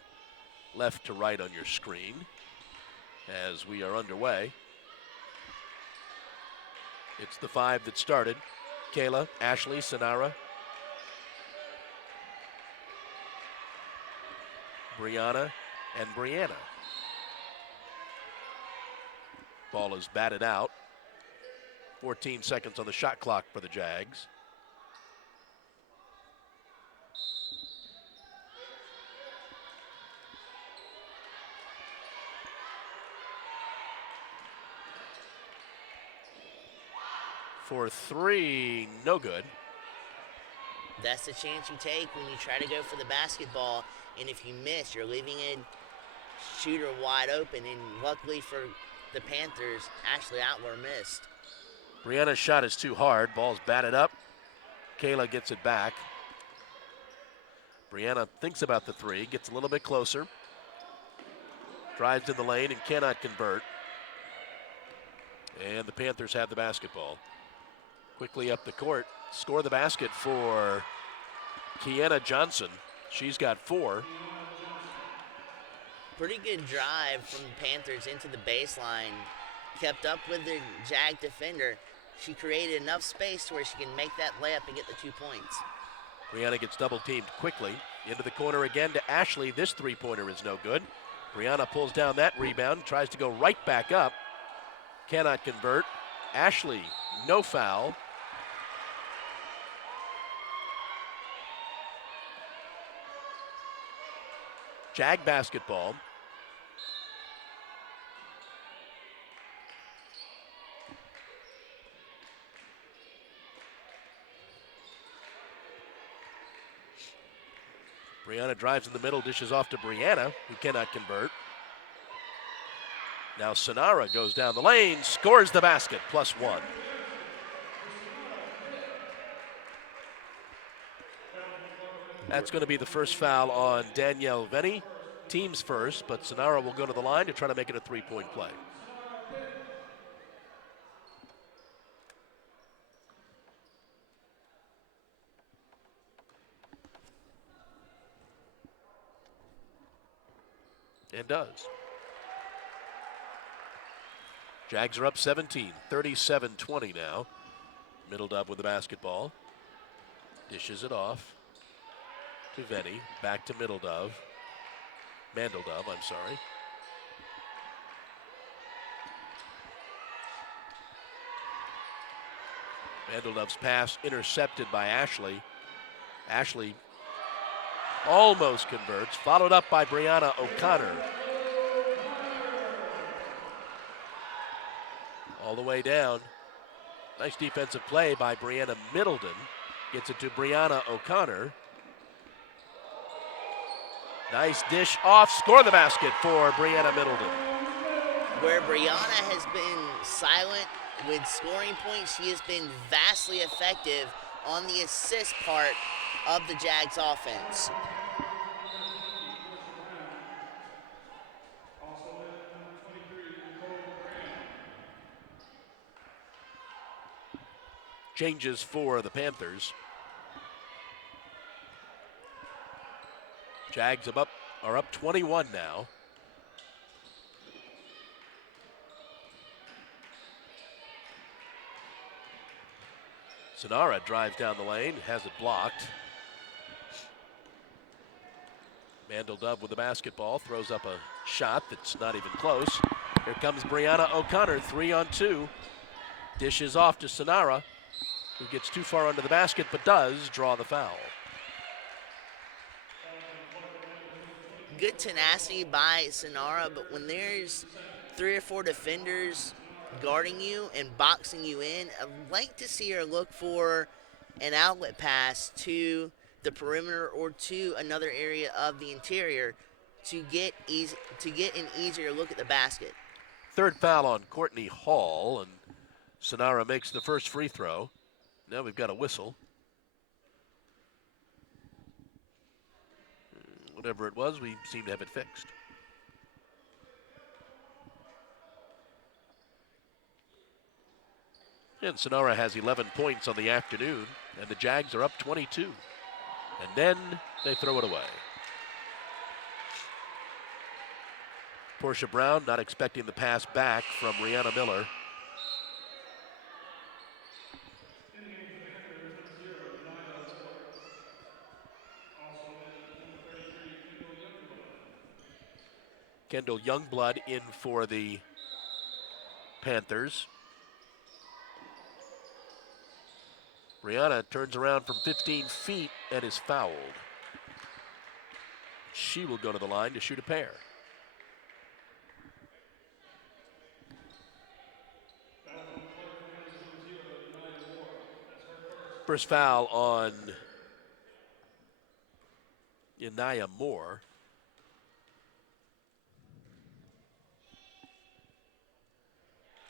left to right on your screen as we are underway. It's the 5 that started. Kayla, Ashley, Sonara, Brianna, and Brianna. Ball is batted out. 14 seconds on the shot clock for the Jags. For 3, no good. That's the chance you take when you try to go for the basketball, and if you miss, you're leaving a shooter wide open, and luckily for the Panthers, Ashley Outler missed. Brianna's shot is too hard. Ball's batted up. Kayla gets it back. Brianna thinks about the 3, gets a little bit closer. Drives in the lane and cannot convert. And the Panthers have the basketball. Quickly up the court. Score the basket for Kiana Johnson. She's got 4. Pretty good drive from the Panthers into the baseline. Kept up with the Jag defender. She created enough space to where she can make that layup and get the 2 points. Brianna gets double teamed quickly. Into the corner again to Ashley. This 3-pointer is no good. Brianna pulls down that rebound. Tries to go right back up. Cannot convert. Ashley, no foul. Jag basketball. Brianna drives in the middle, dishes off to Brianna, who cannot convert. Now Sonara goes down the lane, scores the basket, +1. That's going to be the first foul on Danielle Venny. Team's first, but Sonara will go to the line to try to make it a 3-point play. And does. Jags are up 17, 37-20 now. Middledove with the basketball. Dishes it off to Venny. Back to Mandeldove, I'm sorry. Mandeldove's pass intercepted by Ashley. Ashley almost converts, followed up by Brianna O'Connor. All the way down. Nice defensive play by Brianna Middleton. Gets it to Brianna O'Connor. Nice dish off. Score the basket for Brianna Middleton. Where Brianna has been silent with scoring points, she has been vastly effective on the assist part of the Jags offense. Changes for the Panthers. Jags are up 21 now. Sonara drives down the lane, has it blocked. Mandeldub with the basketball, throws up a shot that's not even close. Here comes Brianna O'Connor, 3-on-2. Dishes off to Sonara, who gets too far under the basket but does draw the foul. Good tenacity by Sonara, but when there's 3 or 4 defenders guarding you and boxing you in, I'd like to see her look for an outlet pass to the perimeter or to another area of the interior to get an easier look at the basket. Third foul on Courtney Hall, and Sonara makes the first free throw. Now we've got a whistle. Whatever it was, we seem to have it fixed. And Sonara has 11 points on the afternoon, and the Jags are up 22. And then they throw it away. Portia Brown not expecting the pass back from Rihanna Miller. Kendall Youngblood in for the Panthers. Rihanna turns around from 15 feet and is fouled. She will go to the line to shoot a pair. First foul on Yanaya Moore.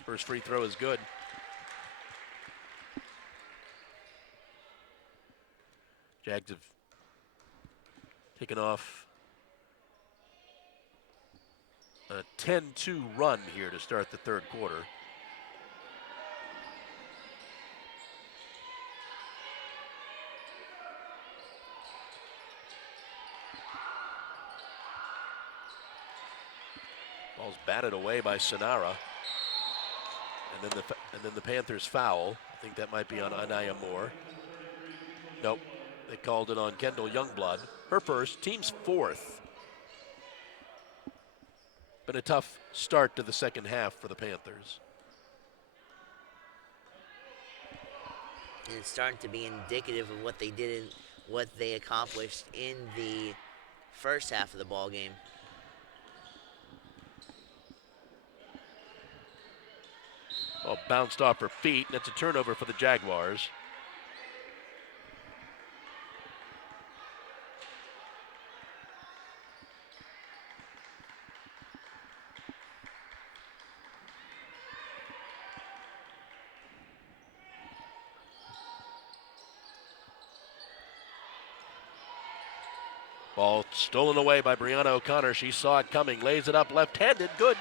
First free throw is good. Jags have taken off a 10-2 run here to start the third quarter. Ball's batted away by Sonara. And then the Panthers foul. I think that might be on Anaya Moore. Nope. They called it on Kendall Youngblood. Her first, team's fourth. Been a tough start to the second half for the Panthers. And it's starting to be indicative of what they did and what they accomplished in the first half of the ball game. Oh, bounced off her feet, and it's a turnover for the Jaguars. Ball stolen away by Brianna O'Connor. She saw it coming, lays it up left-handed, good.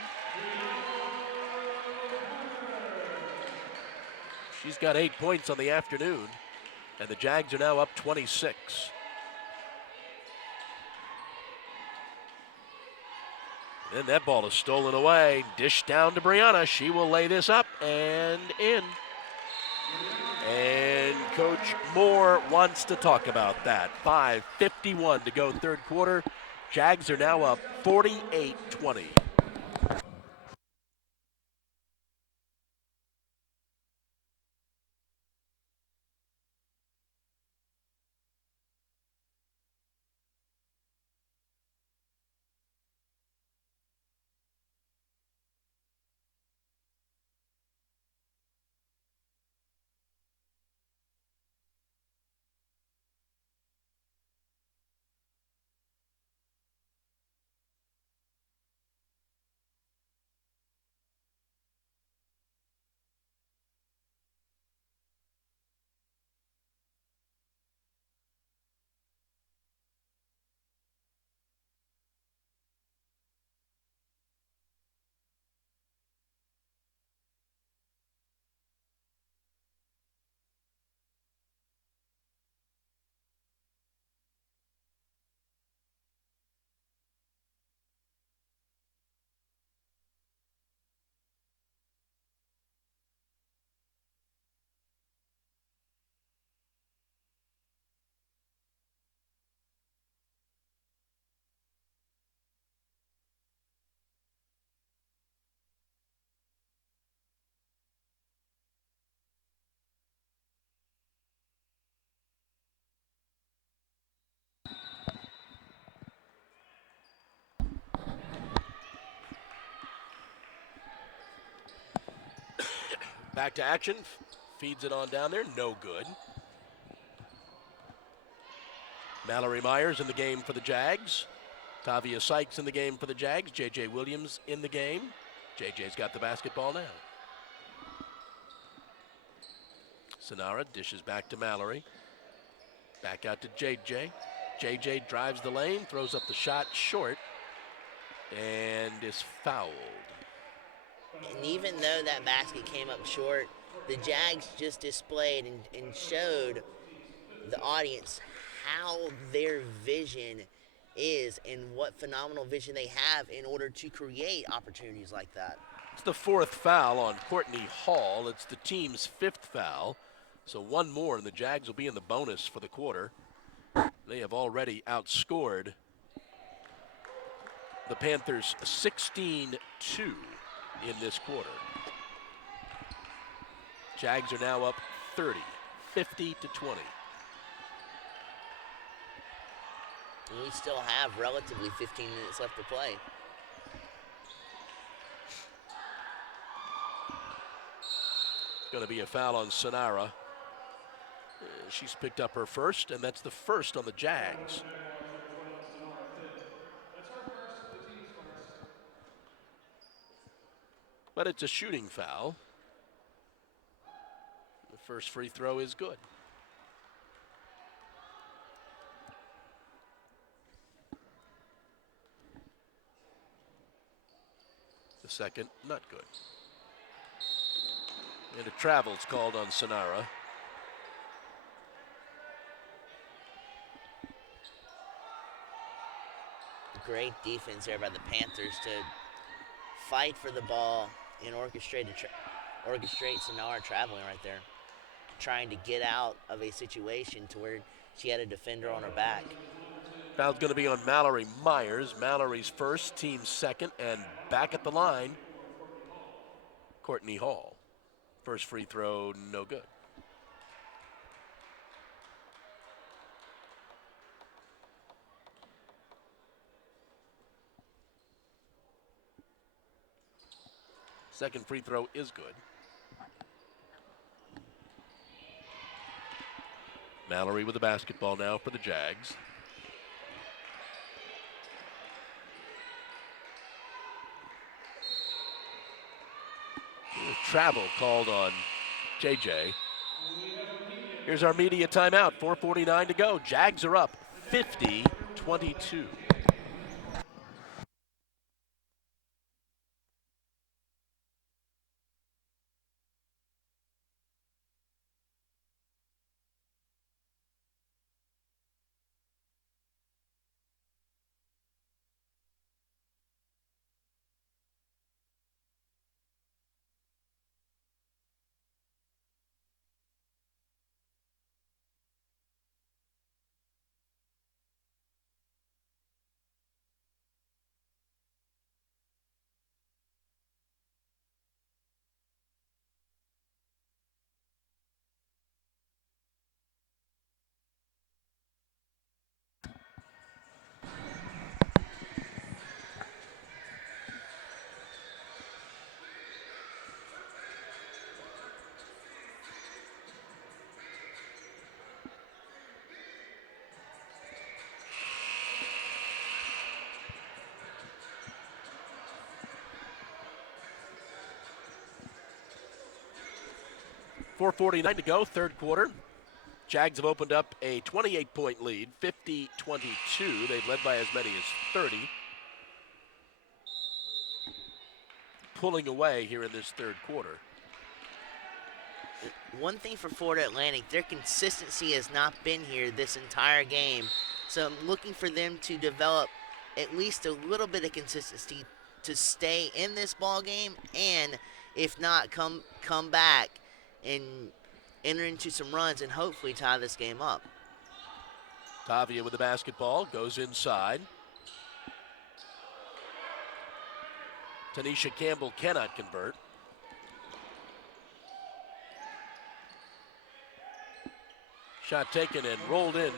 She's got 8 points on the afternoon, and the Jags are now up 26. Then that ball is stolen away, dished down to Brianna. She will lay this up and in. And Coach Moore wants to talk about that. 5:51 to go third quarter. Jags are now up 48-20. Back to action. Feeds it on down there. No good. Mallory Myers in the game for the Jags. Tavia Sykes in the game for the Jags. J.J. Williams in the game. J.J.'s got the basketball now. Sonara dishes back to Mallory. Back out to J.J. J.J. drives the lane, throws up the shot short, and is fouled. And even though that basket came up short, the Jags just displayed and showed the audience how their vision is and what phenomenal vision they have in order to create opportunities like that. It's the fourth foul on Courtney Hall. It's the team's fifth foul. So one more, and the Jags will be in the bonus for the quarter. They have already outscored the Panthers 16-2 in this quarter. Jags are now up 30, 50-20. And we still have relatively 15 minutes left to play. Going to be a foul on Sonara. She's picked up her first, and that's the first on the Jags. But it's a shooting foul. The first free throw is good. The second, not good. And a travel's called on Sonara. Great defense there by the Panthers to fight for the ball and orchestrate Sonara traveling right there, trying to get out of a situation to where she had a defender on her back. Foul's going to be on Mallory Myers. Mallory's first, team's second, and back at the line, Courtney Hall. First free throw, no good. Second free throw is good. Mallory with the basketball now for the Jags. Travel called on JJ. Here's our media timeout. 4:49 to go. Jags are up 50-22. .49 to go, third quarter. Jags have opened up a 28-point lead, 50-22. They've led by as many as 30. Pulling away here in this third quarter. One thing for Florida Atlantic, their consistency has not been here this entire game. So I'm looking for them to develop at least a little bit of consistency to stay in this ball game, and if not, come back and enter into some runs and hopefully tie this game up. Tavia with the basketball, goes inside. Tanisha Campbell cannot convert. Shot taken and rolled in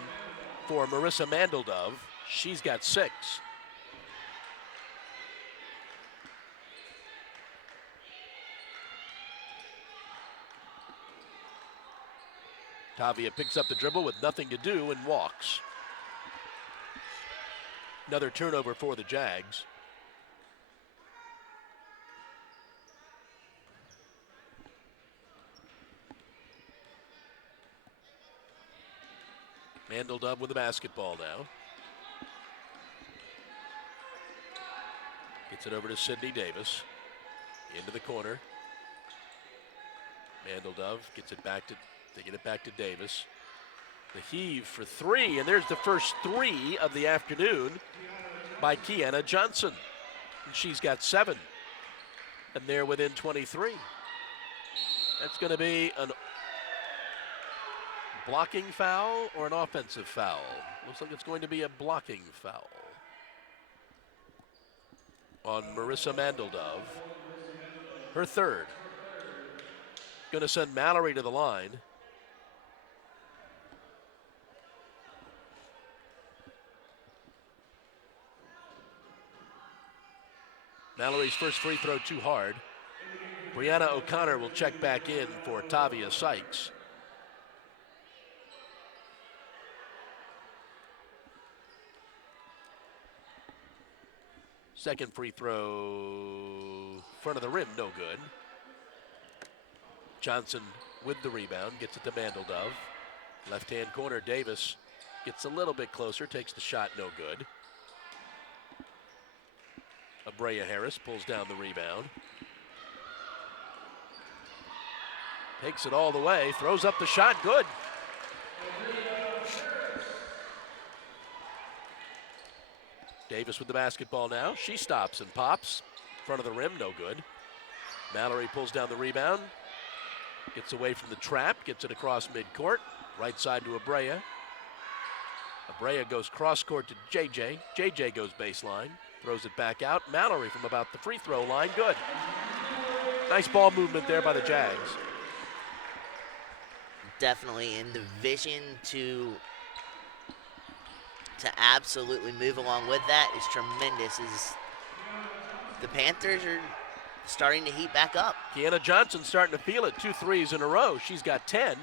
for Marissa Mandeldove. She's got 6. Tavia picks up the dribble with nothing to do and walks. Another turnover for the Jags. Mandeldub with the basketball now. Gets it over to Sydney Davis. Into the corner. Mandeldub gets it back to, they get it back to Davis. The heave for three, and there's the first three of the afternoon by Kiana Johnson. And she's got 7, and they're within 23. That's going to be an blocking foul or an offensive foul. Looks like it's going to be a blocking foul on Marissa Mandeldub. Her third. Going to send Mallory to the line. Mallory's first free throw too hard. Brianna O'Connor will check back in for Tavia Sykes. Second free throw, front of the rim, no good. Johnson with the rebound, gets it to Mandeldub. Left-hand corner, Davis gets a little bit closer, takes the shot, no good. Abrea Harris pulls down the rebound. Takes it all the way, throws up the shot, good. Davis with the basketball now. She stops and pops. Front of the rim, no good. Mallory pulls down the rebound. Gets away from the trap, gets it across midcourt. Right side to Abrea. Abrea goes cross court to JJ. JJ goes baseline, throws it back out. Mallory from about the free throw line, good. Nice ball movement there by the Jags. Definitely, and the vision to absolutely move along with that is tremendous. The Panthers are starting to heat back up. Kiana Johnson starting to feel it. 2 threes in a row. She's got 10.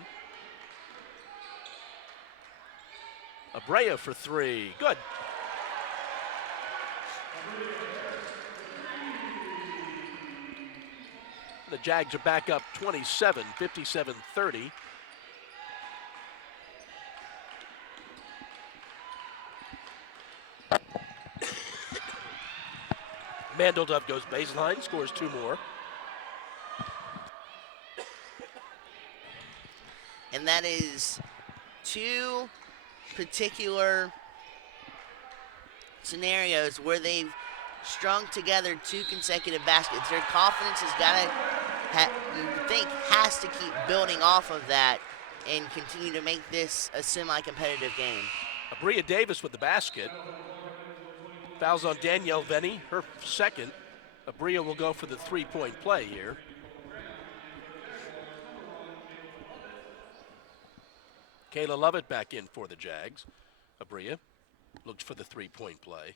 Abrea for 3. Good. The Jags are back up 27, 57-30. Mandeldub goes baseline, scores 2 more. And that is 2 particular scenarios where they've strung together 2 consecutive baskets. Their confidence has got to, you think, has to keep building off of that and continue to make this a semi-competitive game. Abrea Davis with the basket. Fouls on Danielle Venny, her second. Abrea will go for the 3-point play here. Kayla Lovett back in for the Jags. Abrea looks for the 3-point play.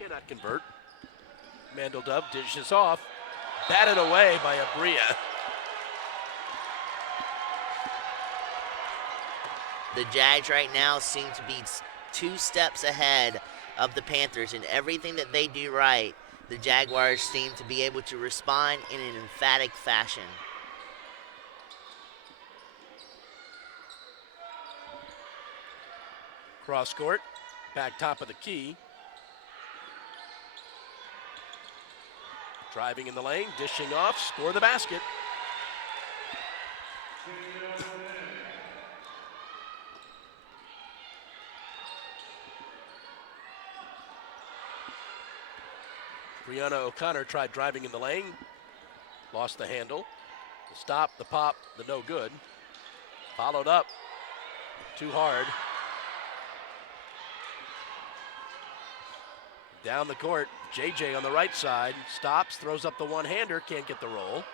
Cannot convert. Mandeldub dishes off. Batted away by Abrea. The Jags right now seem to be 2 steps ahead of the Panthers in everything that they do right. The Jaguars seem to be able to respond in an emphatic fashion. Cross court, back top of the key. Driving in the lane, dishing off, score the basket. Brianna O'Connor tried driving in the lane, lost the handle. The stop, the pop, the no good. Followed up, too hard. Down the court, JJ on the right side, stops, throws up the one-hander, can't get the roll.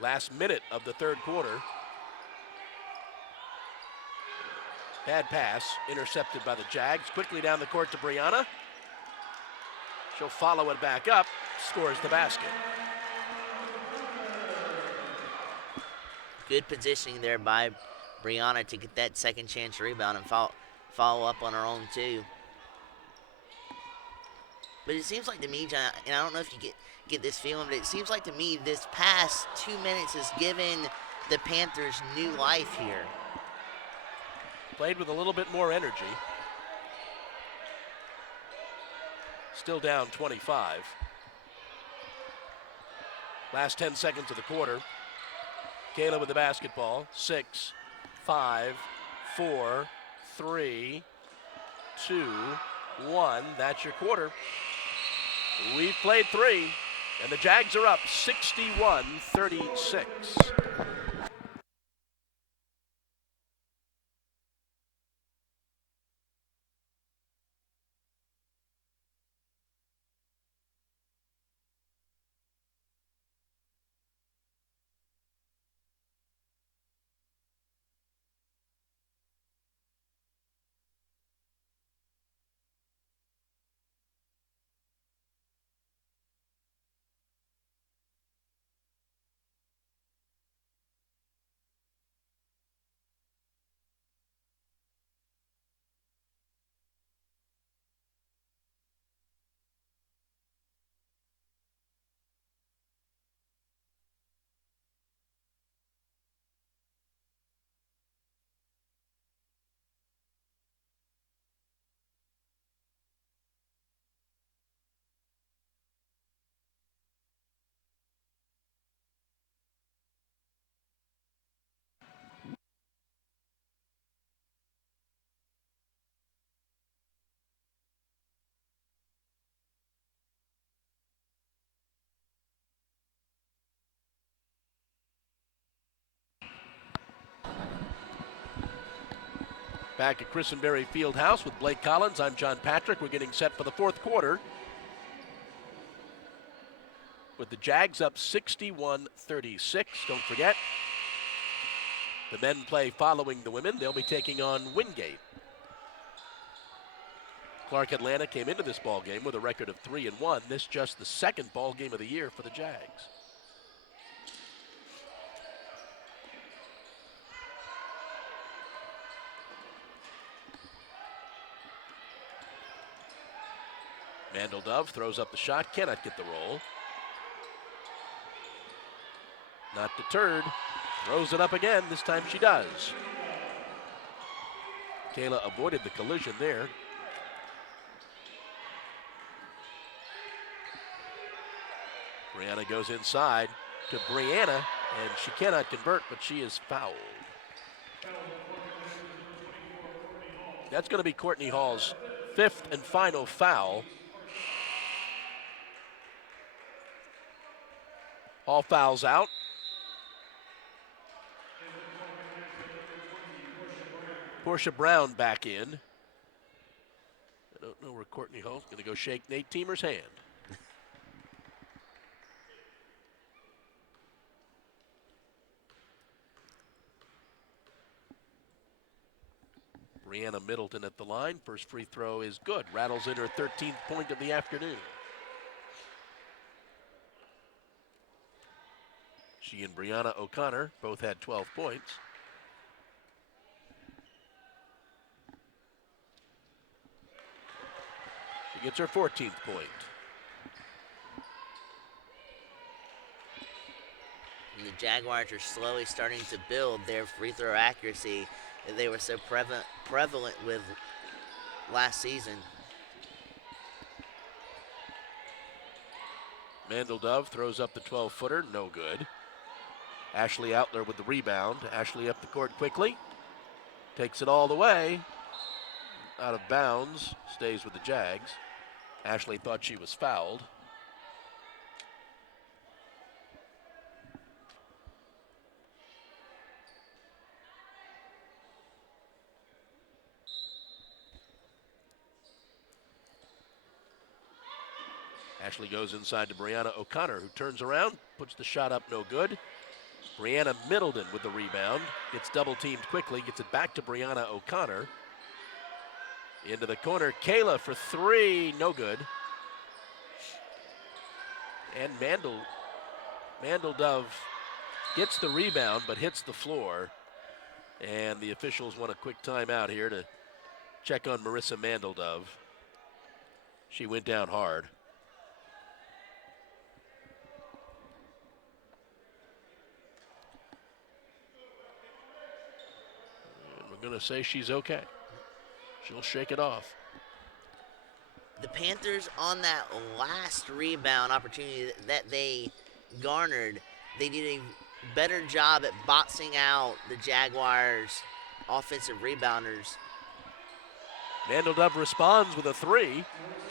Last minute of the third quarter. Bad pass, intercepted by the Jags. Quickly down the court to Brianna. She'll follow it back up, scores the basket. Good positioning there by Brianna to get that second chance rebound and follow up on her own too. But it seems like to me, John, and I don't know if you get this feeling, but it seems like to me this past 2 minutes has given the Panthers new life here. Played with a little bit more energy. Still down 25. Last 10 seconds of the quarter. Kayla with the basketball. 6, 5, 4, 3, 2, 1. That's your quarter. We've played 3, and the Jags are up 61-36. Back at Christenberry Fieldhouse with Blake Collins. I'm John Patrick. We're getting set for the fourth quarter, with the Jags up 61-36. Don't forget, the men play following the women. They'll be taking on Wingate. Clark Atlanta came into this ball game with a record of 3-1. This just the second ball game of the year for the Jags. Mandeldove throws up the shot, cannot get the roll. Not deterred, throws it up again. This time she does. Kayla avoided the collision there. Brianna goes inside to Brianna, and she cannot convert, but she is fouled. That's going to be Courtney Hall's fifth and final foul. Hall fouls out. Portia Brown back in. I don't know where Courtney Hall's going to go shake Nate Teemer's hand. Brianna Middleton at the line. First free throw is good. Rattles in her 13th point of the afternoon. She and Brianna O'Connor both had 12 points. She gets her 14th point. And the Jaguars are slowly starting to build their free throw accuracy that they were so prevalent with last season. Mandeldove throws up the 12-footer, no good. Ashley Outler with the rebound. Ashley up the court quickly. Takes it all the way. Out of bounds. Stays with the Jags. Ashley thought she was fouled. Ashley goes inside to Brianna O'Connor, who turns around, puts the shot up, no good. Brianna Middleton with the rebound, gets double teamed quickly, gets it back to Brianna O'Connor. Into the corner, Kayla for three, no good. And Mandeldove gets the rebound but hits the floor. And the officials want a quick timeout here to check on Marissa Mandeldove. She went down hard. And we're going to say she's okay. She'll shake it off. The Panthers, on that last rebound opportunity that they garnered, they did a better job at boxing out the Jaguars' offensive rebounders. Mandeldove responds with a three.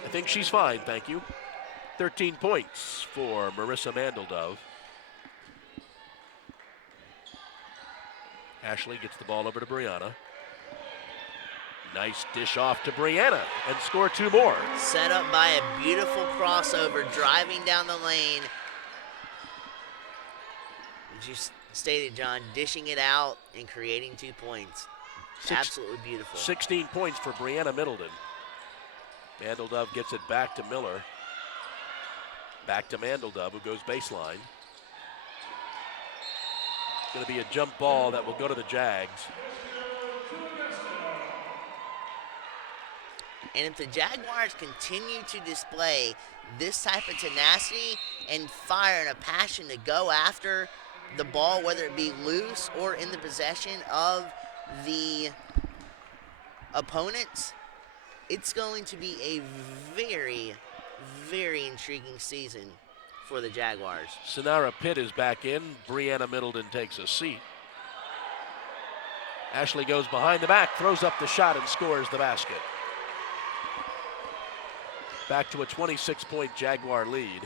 I think she's fine, thank you. 13 points for Marissa Mandeldove. Ashley gets the ball over to Brianna. Nice dish off to Brianna and score two more. Set up by a beautiful crossover, driving down the lane. As you stated, John, dishing it out and creating 2 points. Absolutely beautiful. 16 points for Brianna Middleton. Mandeldove gets it back to Miller. Back to Mandeldove, who goes baseline. It's going to be a jump ball that will go to the Jags. And if the Jaguars continue to display this type of tenacity and fire and a passion to go after the ball, whether it be loose or in the possession of the opponents, it's going to be a very, very intriguing season for the Jaguars. Sonara Pitt is back in. Brianna Middleton takes a seat. Ashley goes behind the back, throws up the shot, and scores the basket. Back to a 26-point Jaguar lead.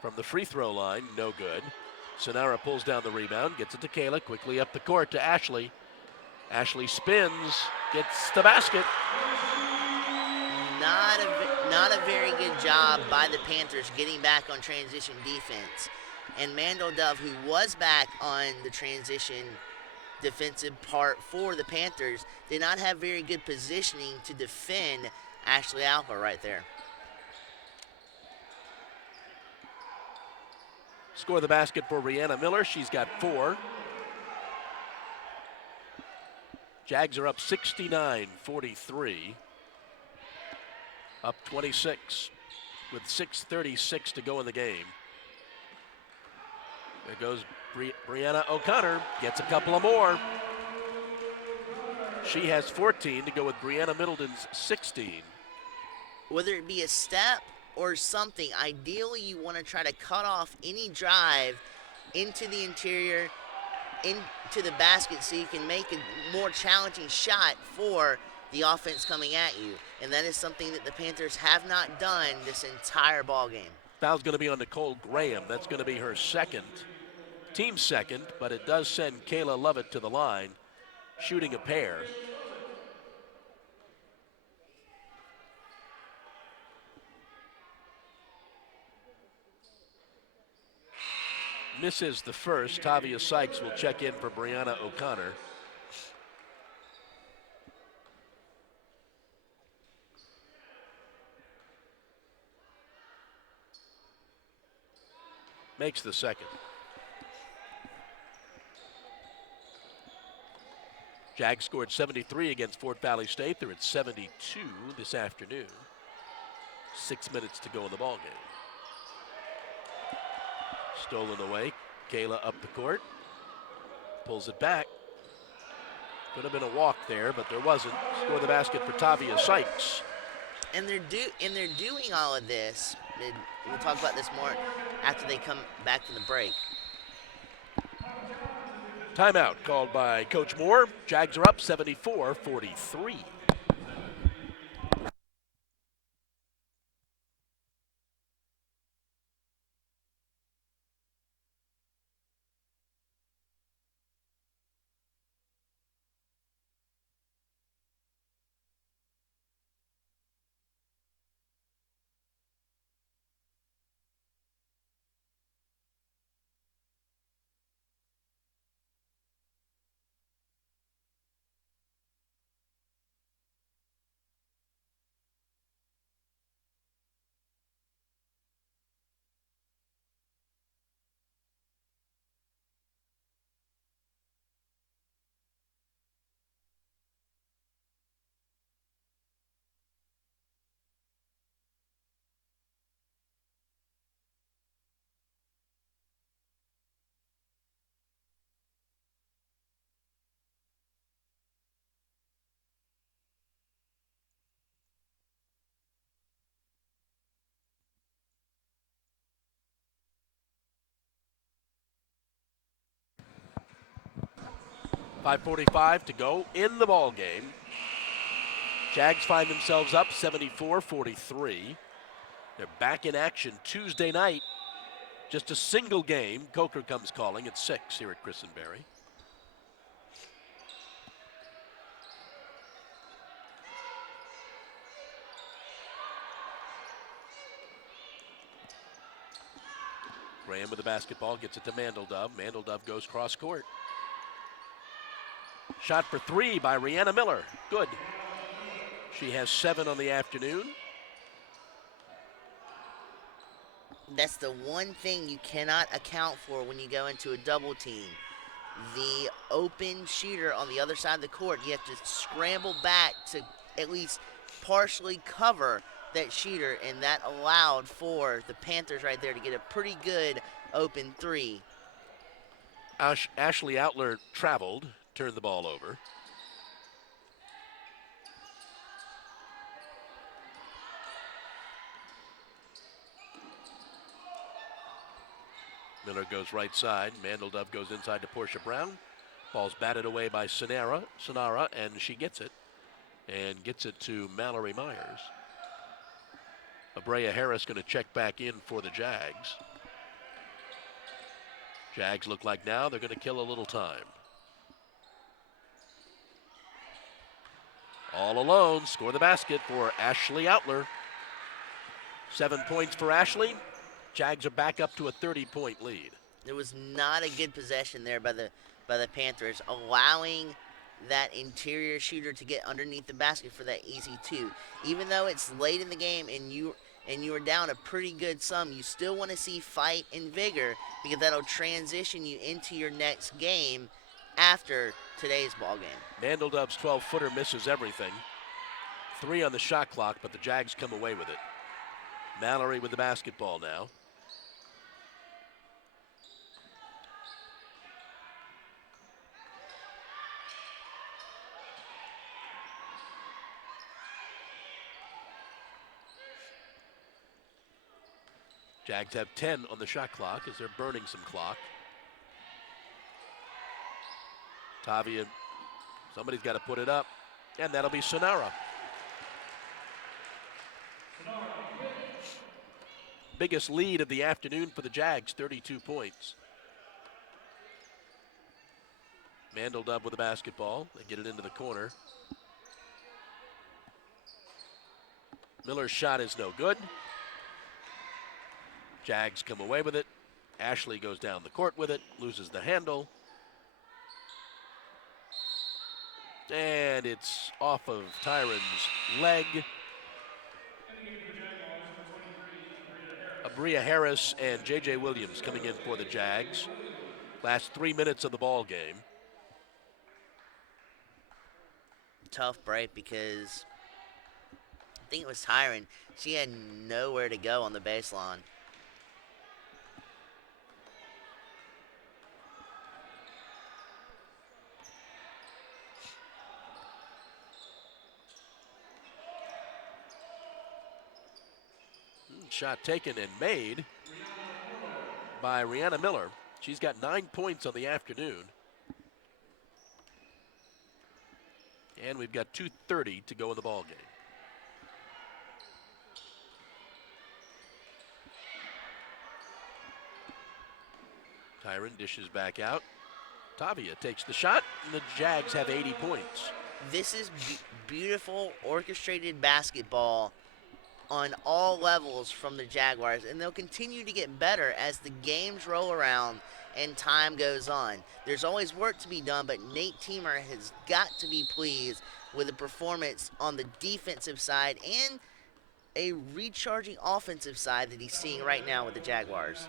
From the free throw line, no good. Sonara pulls down the rebound, gets it to Kayla, quickly up the court to Ashley. Ashley spins, gets the basket. Not a very good job by the Panthers getting back on transition defense. And Mandeldove, who was back on the transition defensive part for the Panthers, did not have very good positioning to defend Ashley Alpha right there. Score the basket for Brianna Miller. She's got 4. Jags are up 69-43. Up 26 with 6:36 to go in the game. There goes Brianna O'Connor, gets a couple of more. She has 14 to go with Brianna Middleton's 16. Whether it be a step or something, ideally you want to try to cut off any drive into the interior, into the basket, so you can make a more challenging shot for the offense coming at you. And that is something that the Panthers have not done this entire ball game. Foul's going to be on Nicole Graham. That's going to be her second, team second, but it does send Kayla Lovett to the line, shooting a pair. Misses the first. Tavia Sykes will check in for Brianna O'Connor. Makes the second. Jags scored 73 against Fort Valley State. They're at 72 this afternoon. 6 minutes to go in the ball game. Stolen away. Kayla up the court. Pulls it back. Could have been a walk there, but there wasn't. Score the basket for Tavia Sykes. And they're doing all of this. We'll talk about this more after they come back from the break. Timeout called by Coach Moore. Jags are up 74-43. 5:45 to go in the ball game. Jags find themselves up 74-43. They're back in action Tuesday night. Just a single game. Coker comes calling at 6 here at Christenberry. Graham with the basketball, gets it to Mandeldove. Mandeldove goes cross court. Shot for 3 by Rihanna Miller. Good. She has 7 on the afternoon. That's the one thing you cannot account for when you go into a double team. The open shooter on the other side of the court, you have to scramble back to at least partially cover that shooter, and that allowed for the Panthers right there to get a pretty good open 3. Ashley Outler traveled, turned the ball over. Miller goes right side. Mandeldove goes inside to Portia Brown. Ball's batted away by Sonara, and she gets it. And gets it to Mallory Myers. Abrea Harris going to check back in for the Jags. Jags look like now they're going to kill a little time. All alone, score the basket for Ashley Outler. 7 points for Ashley. Jags are back up to a 30-point lead. There was not a good possession there by the Panthers, allowing that interior shooter to get underneath the basket for that easy 2. Even though it's late in the game and you are down a pretty good sum, you still want to see fight and vigor, because that'll transition you into your next game after today's ball game. Mandeldove's 12-footer misses everything. 3 on the shot clock, but the Jags come away with it. Mallory with the basketball now. Jags have 10 on the shot clock as they're burning some clock. Tavia, somebody's got to put it up, and that'll be Sonara. Biggest lead of the afternoon for the Jags, 32 points. Mandeldove with the basketball. They get it into the corner. Miller's shot is no good. Jags come away with it. Ashley goes down the court with it, loses the handle. And it's off of Tyron's leg. Abrea Harris and J.J. Williams coming in for the Jags. Last 3 minutes of the ball game. Tough break because I think it was Tyron. She had nowhere to go on the baseline. Shot taken and made by Rihanna Miller. She's got 9 points on the afternoon. And we've got 2:30 to go in the ball game. Tyron dishes back out. Tavia takes the shot, and the Jags have 80 points. This is beautiful orchestrated basketball on all levels from the Jaguars, and they'll continue to get better as the games roll around and time goes on. There's always work to be done, but Nate Teamer has got to be pleased with the performance on the defensive side and a recharging offensive side that he's seeing right now with the Jaguars.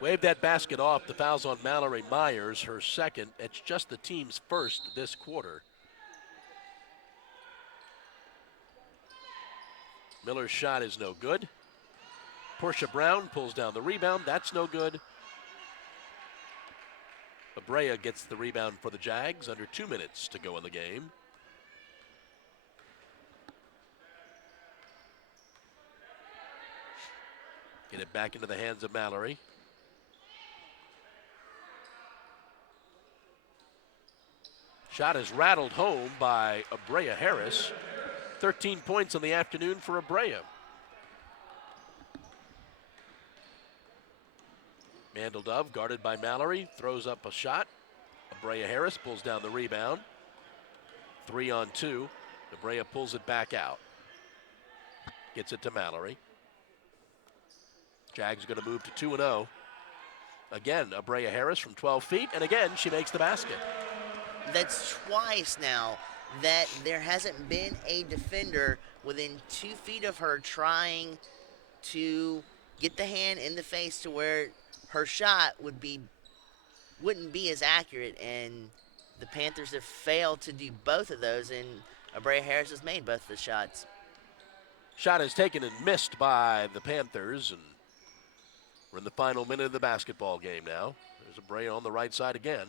Waved that basket off. The foul's on Mallory Myers, her second. It's just the team's first this quarter. Miller's shot is no good. Portia Brown pulls down the rebound. That's no good. Abrea gets the rebound for the Jags. Under 2 minutes to go in the game. Get it back into the hands of Mallory. Shot is rattled home by Abrea Harris. 13 points in the afternoon for Abrea. Mandeldove, guarded by Mallory, throws up a shot. Abrea Harris pulls down the rebound. 3-on-2. Abrea pulls it back out. Gets it to Mallory. Jags are going to move to 2-0. Again, Abrea Harris from 12 feet, and again, she makes the basket. That's twice now that there hasn't been a defender within 2 feet of her trying to get the hand in the face to where her shot wouldn't be as accurate, and the Panthers have failed to do both of those, and Abrea Harris has made both of the shots. Shot is taken and missed by the Panthers, and we're in the final minute of the basketball game now. There's Abrea on the right side again.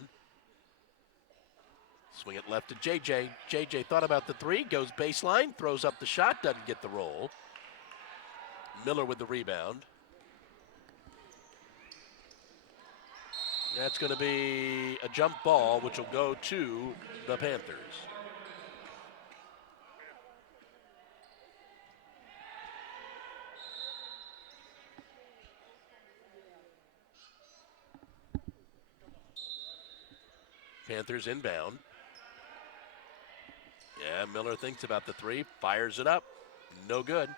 Swing it left to JJ. JJ thought about the three, goes baseline, throws up the shot, doesn't get the roll. Miller with the rebound. That's going to be a jump ball, which will go to the Panthers. Panthers inbound. Yeah, Miller thinks about the three, fires it up. No good.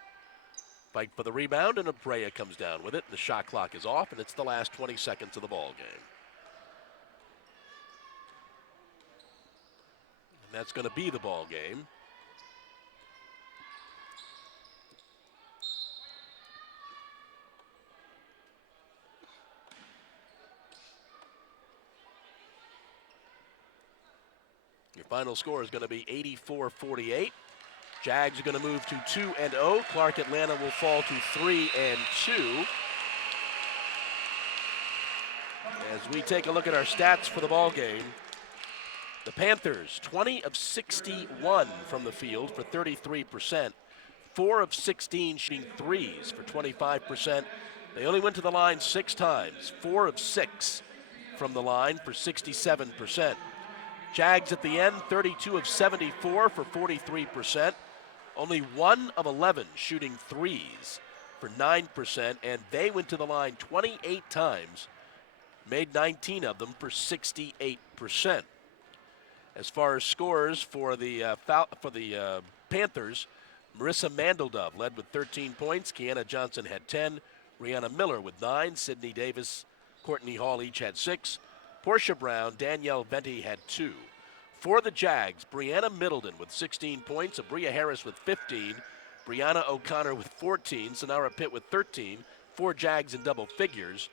Fight for the rebound, and Abrea comes down with it. The shot clock is off, and it's the last 20 seconds of the ball game. And that's going to be the ball game. Your final score is going to be 84-48. Jags are going to move to 2-0. Clark Atlanta will fall to 3-2. As we take a look at our stats for the ball game, the Panthers 20 of 61 from the field for 33%, 4 of 16 shooting threes for 25%. They only went to the line 6 times, 4 of 6 from the line for 67%. Jags at the end, 32 of 74 for 43%. Only 1 of 11 shooting threes for 9%, and they went to the line 28 times, made 19 of them for 68%. As far as scores for the Panthers, Marissa Mandeldove led with 13 points. Kiana Johnson had 10. Rihanna Miller with 9. Sydney Davis, Courtney Hall each had 6. Portia Brown, Danielle Venti had 2. For the Jags, Brianna Middleton with 16 points, Abrea Harris with 15, Brianna O'Connor with 14, Sonara Pitt with 13, 4 Jags in double figures,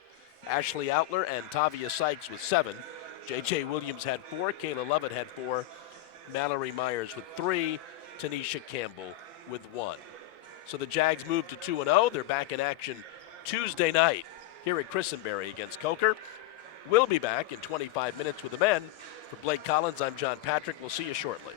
Ashley Outler and Tavia Sykes with 7, J.J. Williams had 4, Kayla Lovett had 4, Mallory Myers with 3, Tanisha Campbell with 1. So the Jags move to 2-0. They're back in action Tuesday night here at Christenberry against Coker. We'll be back in 25 minutes with the men. For Blake Collins, I'm John Patrick. We'll see you shortly.